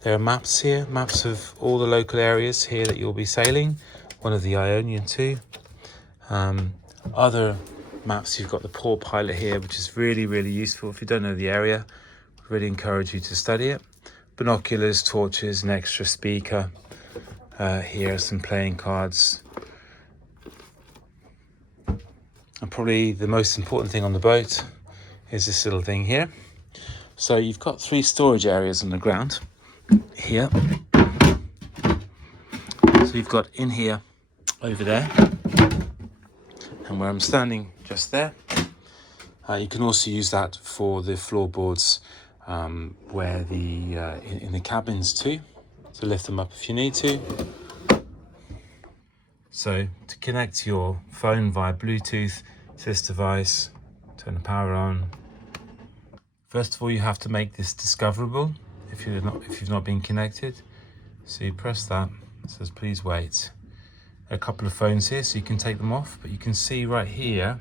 There are maps here, maps of all the local areas here that you'll be sailing, one of the Ionian too. Other maps, you've got the Port Pilot here, which is really, really useful if you don't know the area. I really encourage you to study it. Binoculars, torches, an extra speaker. Here are some playing cards. And probably the most important thing on the boat is this little thing here. So you've got 3 storage areas on the ground here. So you've got in here, over there, and where I'm standing just there. You can also use that for the floorboards where in the cabins too, to lift them up if you need to. So to connect your phone via Bluetooth to this device, turn the power on. First of all, you have to make this discoverable. if you've not been connected. So you press that, it says please wait. A couple of phones here, so you can take them off, but you can see right here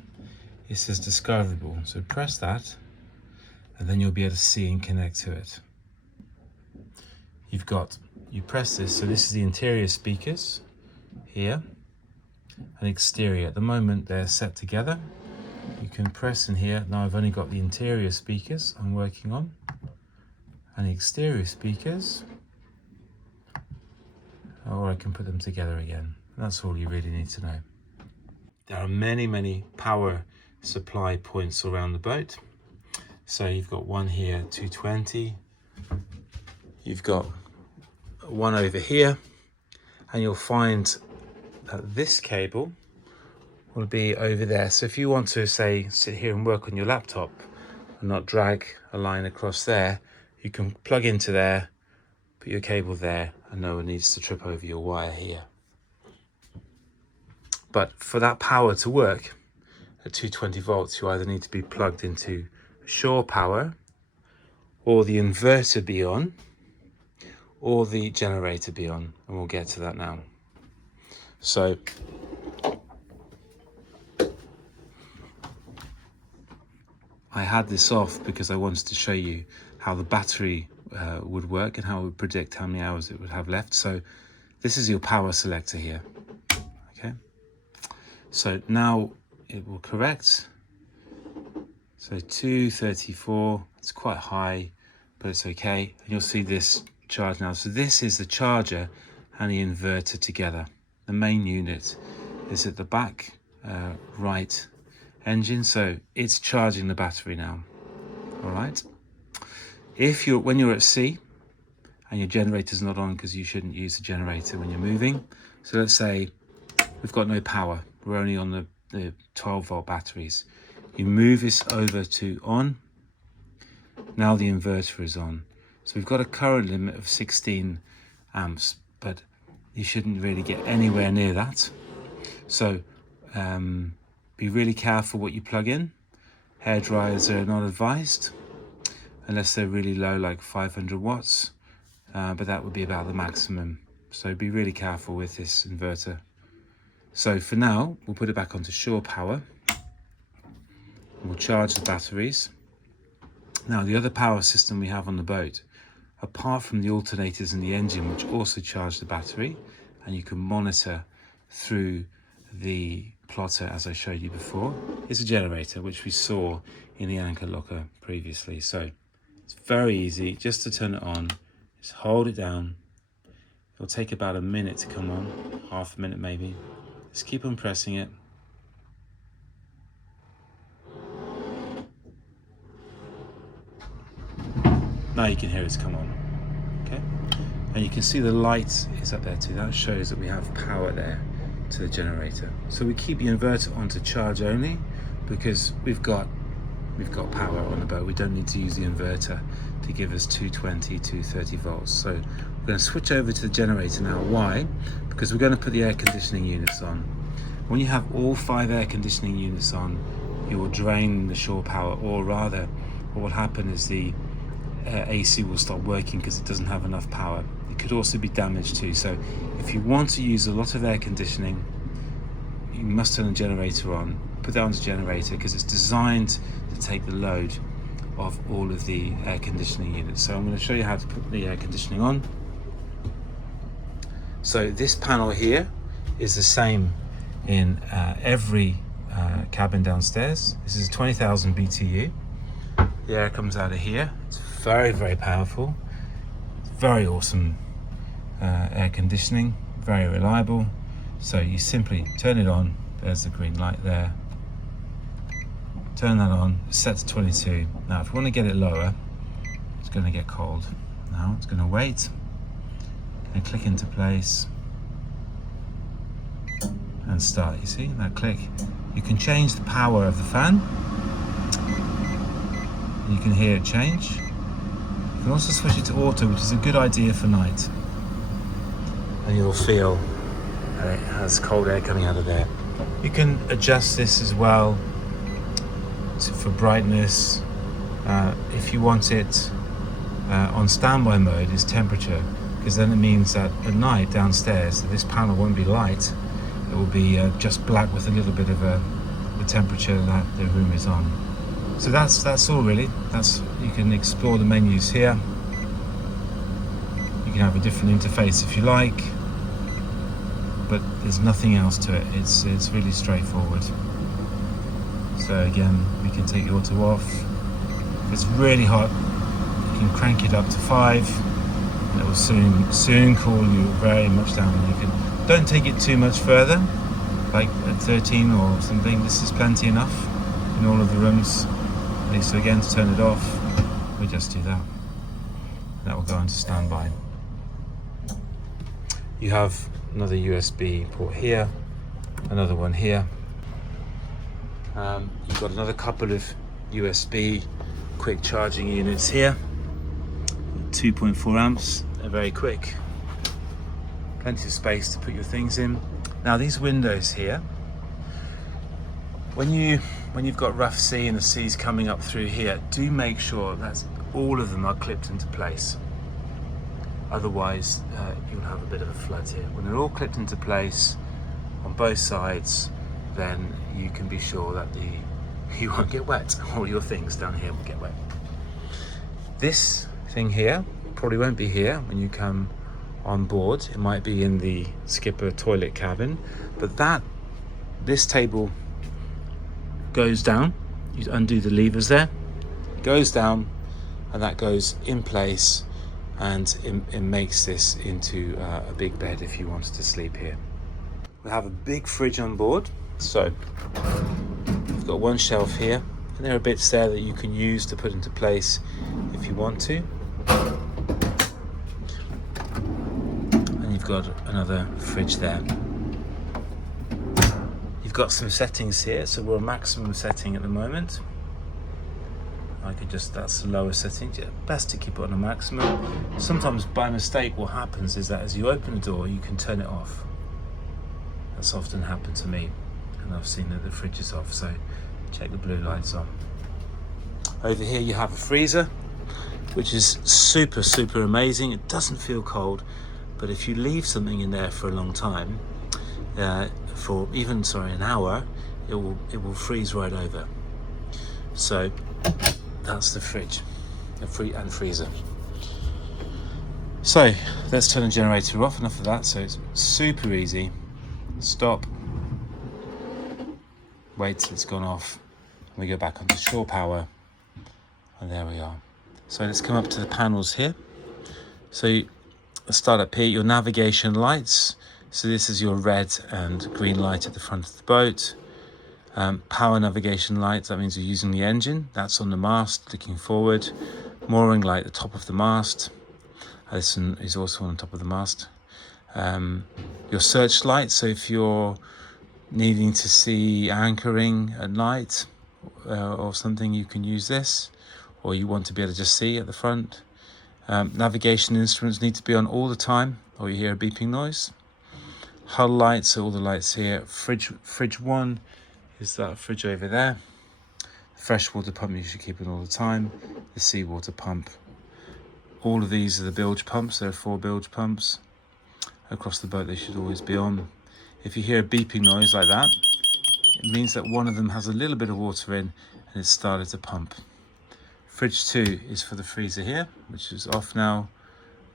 it says discoverable. So press that, and then you'll be able to see and connect to it. You press this, so this is the interior speakers here, and exterior. At the moment they're set together. You can press in here. Now I've only got the interior speakers I'm working on, and the exterior speakers, or I can put them together again. That's all you really need to know. There are many power supply points around the boat. So you've got one here, 220. You've got one over here, and you'll find that this cable will be over there. So if you want to, say, sit here and work on your laptop and not drag a line across there, you can plug into there, put your cable there, and no one needs to trip over your wire here. But for that power to work at 220 volts, you either need to be plugged into shore power, or the inverter be on, or the generator be on, and we'll get to that now. So I had this off because I wanted to show you how the battery would work and how it would predict how many hours it would have left. So this is your power selector here. Okay, so now it will correct. So 234, it's quite high, but it's okay. And you'll see this charge now. So this is the charger and the inverter together. The main unit is at the back right engine, so it's charging the battery now. All right. When you're at sea and your generator's not on, because you shouldn't use the generator when you're moving. So let's say we've got no power. We're only on the 12 volt batteries. You move this over to on. Now the inverter is on. So we've got a current limit of 16 amps, but you shouldn't really get anywhere near that. So be really careful what you plug in. Hair dryers are not advised unless they're really low, like 500 watts, but that would be about the maximum. So be really careful with this inverter. So for now, we'll put it back onto shore power. We'll charge the batteries. Now, the other power system we have on the boat, apart from the alternators and the engine, which also charge the battery, and you can monitor through the plotter as I showed you before, is a generator, which we saw in the anchor locker previously. So it's very easy just to turn it on. Just hold it down. It'll take about a minute to come on, half a minute maybe. Just keep on pressing it. Now you can hear it's come on. Okay, and you can see the light is up there too. That shows that we have power there to the generator. So we keep the inverter on to charge only because we've got power on the boat. We don't need to use the inverter to give us 220, 230 volts. So we're going to switch over to the generator now. Why? Because we're going to put the air conditioning units on. When you have all 5 air conditioning units on, you will drain the shore power, or rather what will happen is the AC will stop working because it doesn't have enough power. It could also be damaged too. So if you want to use a lot of air conditioning, you must turn the generator on. Put that on the generator because it's designed to take the load of all of the air conditioning units. So I'm going to show you how to put the air conditioning on. So this panel here is the same in every cabin downstairs. This is 20,000 BTU. The air comes out of here. It's very powerful. It's very awesome air conditioning, very reliable. So you simply turn it on. There's the green light there. Turn that on. It's set to 22. Now if you want to get it lower, it's going to get cold. Now it's going to wait. Going to click into place and start. You see that click? You can change the power of the fan. You can hear it change. You can also switch it to auto, which is a good idea for night. And you'll feel that it has cold air coming out of there. You can adjust this as well for brightness. If you want it on standby mode is temperature, because then it means that at night downstairs this panel won't be light, it will be just black with a little bit of the temperature that the room is on. So that's all really. You can explore the menus here. You can have a different interface if you like, but there's nothing else to it. It's really straightforward. So again, we can take the auto off. If it's really hot, you can crank it up to 5, and it will soon cool you very much down. Don't take it too much further, like at 13 or something. This is plenty enough in all of the rooms. So again, to turn it off, we just do that. That will go into standby. You have another USB port here, another one here. You've got another couple of USB quick charging units here. 2.4 amps, they're very quick. Plenty of space to put your things in. Now these windows here, when you've got rough sea and the sea's coming up through here, do make sure that all of them are clipped into place. Otherwise, you'll have a bit of a flood here. When they're all clipped into place on both sides, then you can be sure that you won't get wet. All your things down here will get wet. This thing here probably won't be here when you come on board. It might be in the skipper toilet cabin, but this table goes down. You undo the levers there, it goes down, and that goes in place, and it makes this into a big bed if you wanted to sleep here. We have a big fridge on board, so we've got one shelf here, and there are bits there that you can use to put into place if you want to. And you've got another fridge there. You've got some settings here, so we're maximum setting at the moment. That's the lower setting. Best to keep it on a maximum. Sometimes by mistake what happens is that as you open the door you can turn it off. That's often happened to me, and I've seen that the fridge is off, so check the blue lights on. Over here you have a freezer, which is super amazing. It doesn't feel cold, but if you leave something in there for a long time, for even an hour, it will freeze right over. So that's the fridge and freezer. So let's turn the generator off. Enough of that. So it's super easy. Stop, wait till it's gone off, and we go back onto shore power, and there we are. So let's come up to the panels here. So let's start up here. Your navigation lights. So this is your red and green light at the front of the boat. Power navigation lights, that means you're using the engine. That's on the mast, looking forward. Mooring light at the top of the mast. This one is also on top of the mast. Your searchlight, so if you're needing to see anchoring at night or something, you can use this, or you want to be able to just see at the front. Navigation instruments need to be on all the time, or you hear a beeping noise. Hull lights, so all the lights here. Fridge 1 is that fridge over there. The freshwater pump you should keep it all the time. The seawater pump. All of these are the bilge pumps. There are 4 bilge pumps. Across the boat they should always be on. If you hear a beeping noise like that, it means that one of them has a little bit of water in and it's started to pump. Fridge 2 is for the freezer here, which is off now.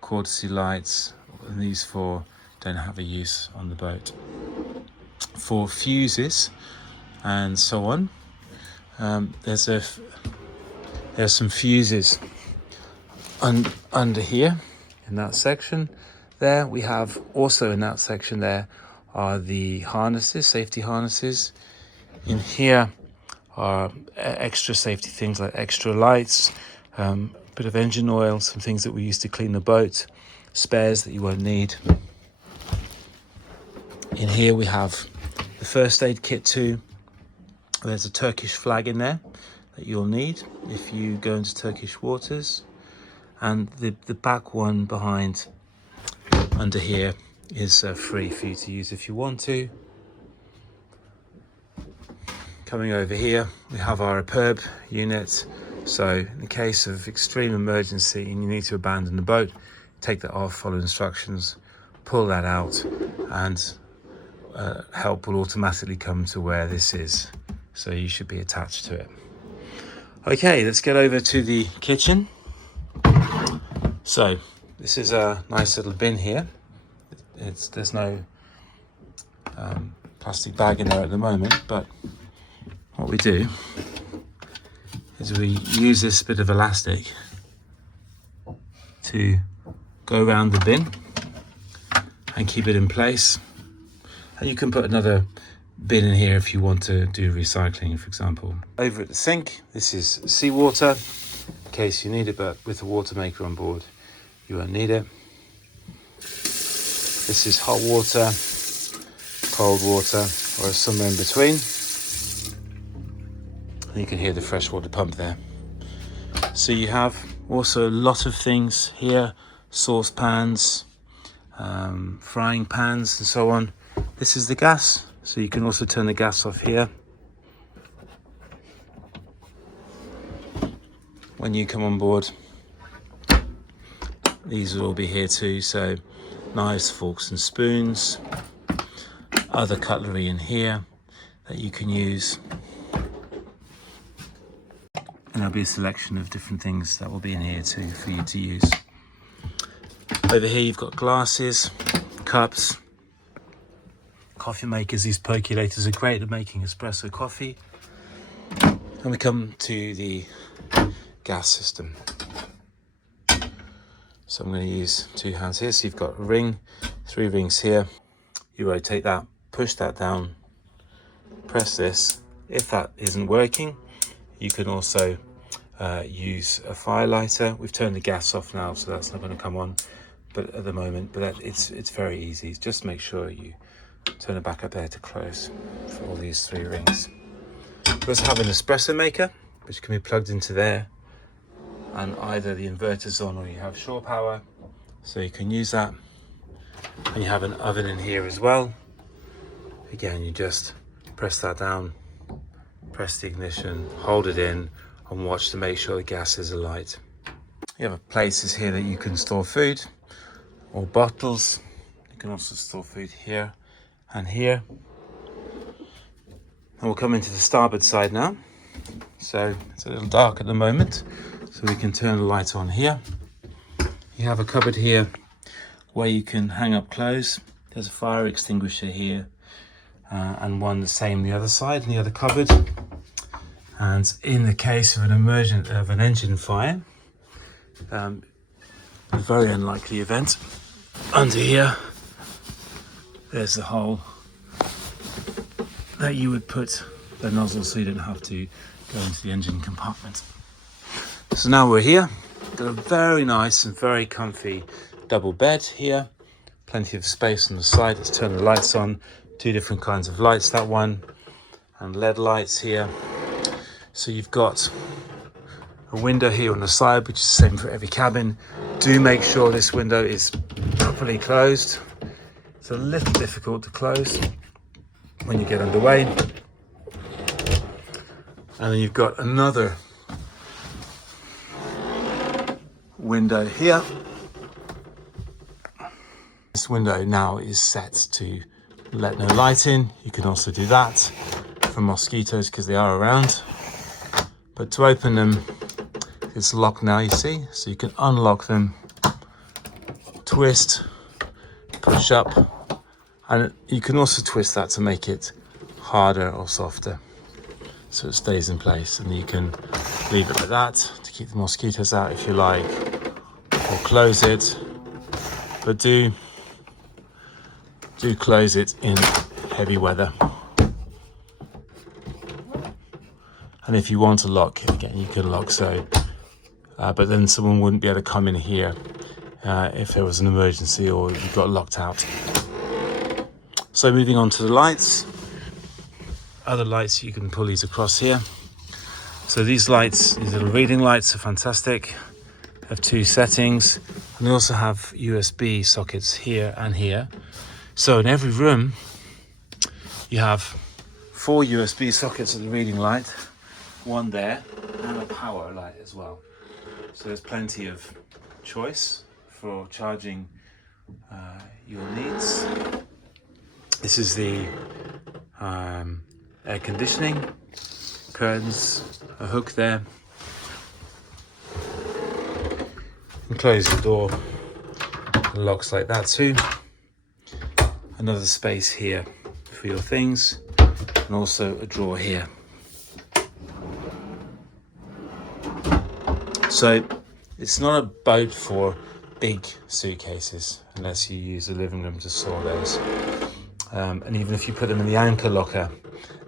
Courtesy lights, and these 4 don't have a use on the boat. For fuses and so on, there's some fuses under here in that section. There we have also in that section there are the harnesses, safety harnesses. In here are extra safety things like extra lights, a bit of engine oil, some things that we use to clean the boat, spares that you won't need. In here we have the first aid kit too. There's a Turkish flag in there that you'll need if you go into Turkish waters. And the back one behind under here is free for you to use if you want to. Coming over here, we have our perb unit. So in the case of extreme emergency and you need to abandon the boat, take that off, follow instructions, pull that out, and help will automatically come to where this is. So you should be attached to it. Okay, let's get over to the kitchen. So this is a nice little bin here. There's no plastic bag in there at the moment, but what we do is we use this bit of elastic to go around the bin and keep it in place. And you can put another bin in here if you want to do recycling, for example. Over at the sink, this is seawater, in case you need it, but with the Watermaker on board, you won't need it. This is hot water, cold water, or somewhere in between. And you can hear the freshwater pump there. So you have also a lot of things here, saucepans, frying pans and so on. This is the gas, so you can also turn the gas off here. When you come on board, these will all be here too, so knives, forks and spoons, other cutlery in here that you can use. And there'll be a selection of different things that will be in here too for you to use. Over here you've got glasses, cups, coffee makers. These percolators are great at making espresso coffee. And we come to the gas system. So I'm going to use 2 hands here. So you've got a ring, 3 rings here. You rotate that, push that down, press this. If that isn't working, you can also use a fire lighter. We've turned the gas off now, so that's not going to come on. But at the moment, it's very easy. Just make sure you turn it back up there to close for all these 3 rings. We also have an espresso maker, which can be plugged into there, and either the inverter's on or you have shore power, so you can use that. And you have an oven in here as well. Again, you just press that down, press the ignition, hold it in, and watch to make sure the gas is alight. You have places here that you can store food or bottles. You can also store food here and here. And we'll come into the starboard side now. So it's a little dark at the moment, so we can turn the light on here. You have a cupboard here where you can hang up clothes. There's a fire extinguisher here, and one the same the other side in the other cupboard. And in the case of an engine fire, a very unlikely event, under here there's the hole that you would put the nozzle so you don't have to go into the engine compartment. So now we're here, got a very nice and very comfy double bed here, plenty of space on the side. Let's turn the lights on, 2 different kinds of lights, that one, and LED lights here. So you've got a window here on the side, which is the same for every cabin. Do make sure this window is properly closed. It's a little difficult to close when you get underway. And then you've got another window here. This window now is set to let no light in. You can also do that for mosquitoes because they are around. But to open them, it's locked now, you see. So you can unlock them, twist, push up, and you can also twist that to make it harder or softer, so it stays in place. And you can leave it like that to keep the mosquitoes out if you like, or close it. But do close it in heavy weather. And if you want to lock, again, you can lock so, but then someone wouldn't be able to come in here if there was an emergency or you got locked out. So moving on to the lights. Other lights, you can pull these across here. So these lights, these little reading lights, are fantastic. Have 2 settings, and they also have USB sockets here and here. So in every room, you have 4 USB sockets at the reading light, 1 there, and a power light as well. So there's plenty of choice for charging your needs. This is the air conditioning, curtains, a hook there. And close the door, it locks like that too. Another space here for your things, and also a drawer here. So it's not a boat for big suitcases unless you use the living room to store those. And even if you put them in the anchor locker,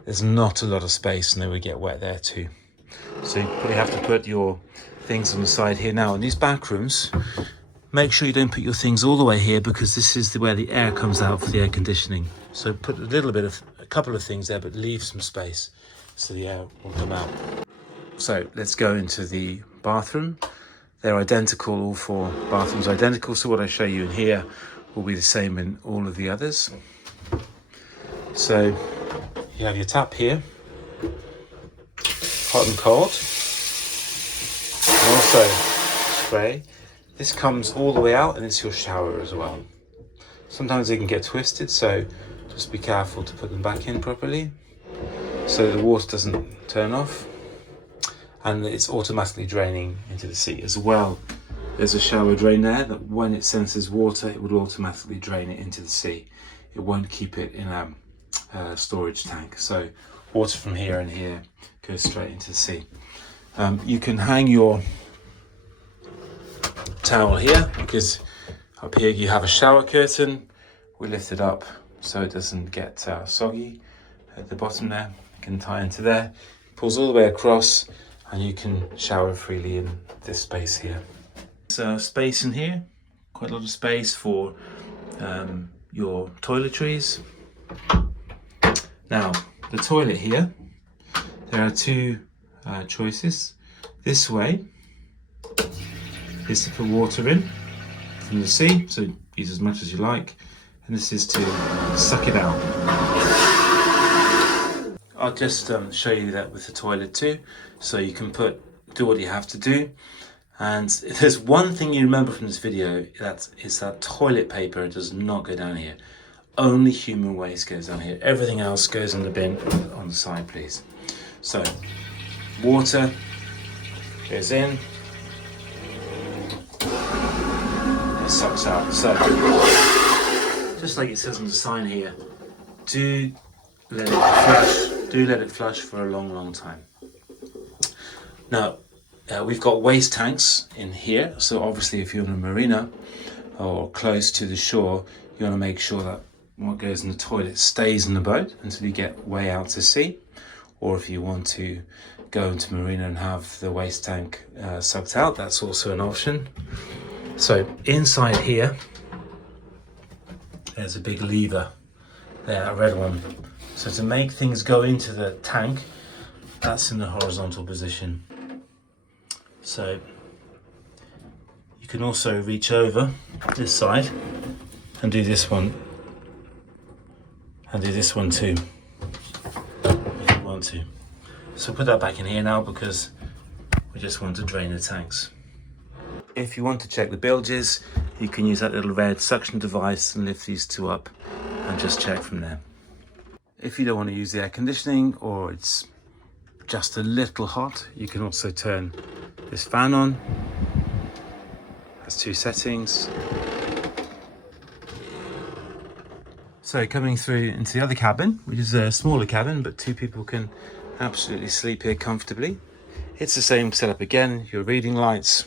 there's not a lot of space and they would get wet there too. So you probably have to put your things on the side here. Now in these back rooms, make sure you don't put your things all the way here, because this is where the air comes out for the air conditioning. So put a couple of things there, but leave some space so the air will come out. So let's go into the bathroom. They're identical, all four bathrooms are identical. So what I show you in here will be the same in all of the others. So you have your tap here, hot and cold, and also spray. This comes all the way out and it's your shower as well. Sometimes they can get twisted, so just be careful to put them back in properly so the water doesn't turn off. And it's automatically draining into the sea as well. There's a shower drain there that when it senses water, it will automatically drain it into the sea. It won't keep it in a storage tank. So water from here and here goes straight into the sea. You can hang your towel here, because up here you have a shower curtain. We lift it up so it doesn't get soggy at the bottom there. You can tie into there, pulls all the way across, and you can shower freely in this space here. There's space in here, quite a lot of space for your toiletries. Now, the toilet here, there are two choices. This way is to put water in from the sea, so use as much as you like, and this is to suck it out. I'll just show you that with the toilet too, so you can do what you have to do. And if there's one thing you remember from this video, that is that toilet paper does not go down here. Only human waste goes down here. Everything else goes in the bin on the side, please. So water goes in, it sucks out. So just like it says on the sign here, do let it flush for a long time. Now we've got waste tanks in here, so obviously if you're in a marina or close to the shore, you want to make sure that what goes in the toilet stays in the boat until you get way out to sea. Or if you want to go into marina and have the waste tank sucked out, that's also an option. So inside here, there's a big lever there, a red one. So to make things go into the tank, that's in the horizontal position. So you can also reach over this side and do this one, and do this one too, if you want to. So put that back in here now, because we just want to drain the tanks. If you want to check the bilges, you can use that little red suction device and lift these two up and just check from there. If you don't want to use the air conditioning, or it's just a little hot, you can also turn this fan on. Has two settings. So coming through into the other cabin, which is a smaller cabin, but two people can absolutely sleep here comfortably. It's the same setup again. Your reading lights,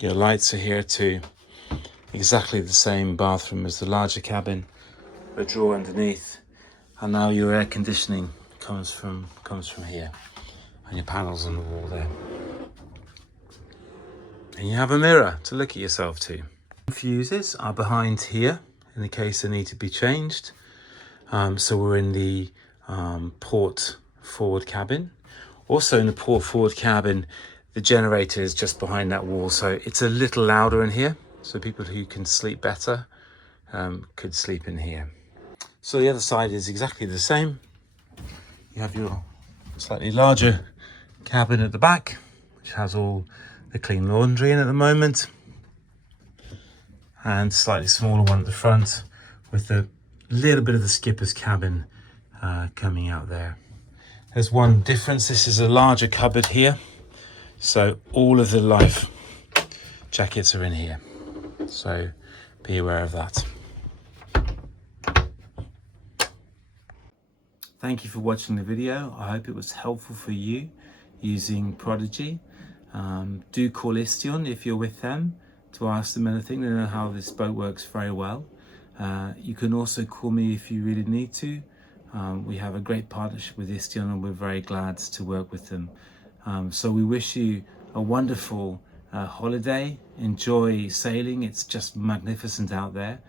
your lights are here too. Exactly the same bathroom as the larger cabin, a drawer underneath, and now your air conditioning comes from here, and your panels on the wall there. And you have a mirror to look at yourself too. Fuses are behind here in the case they need to be changed. So we're in the port forward cabin. Also in the port forward cabin, the generator is just behind that wall, so it's a little louder in here. So people who can sleep better could sleep in here. So the other side is exactly the same. You have your slightly larger cabin at the back, which has all the clean laundry in at the moment, and slightly smaller one at the front with a little bit of the skipper's cabin coming out there. There's one difference: this is a larger cupboard here, so all of the life jackets are in here, so be aware of that. Thank you for watching the video. I hope it was helpful for you using Prodigy. Do call Istion if you're with them to ask them anything. They know how this boat works very well. You can also call me if you really need to. We have a great partnership with Istion and we're very glad to work with them. So we wish you a wonderful holiday. Enjoy sailing. It's just magnificent out there.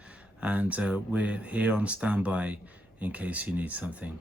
And we're here on standby in case you need something.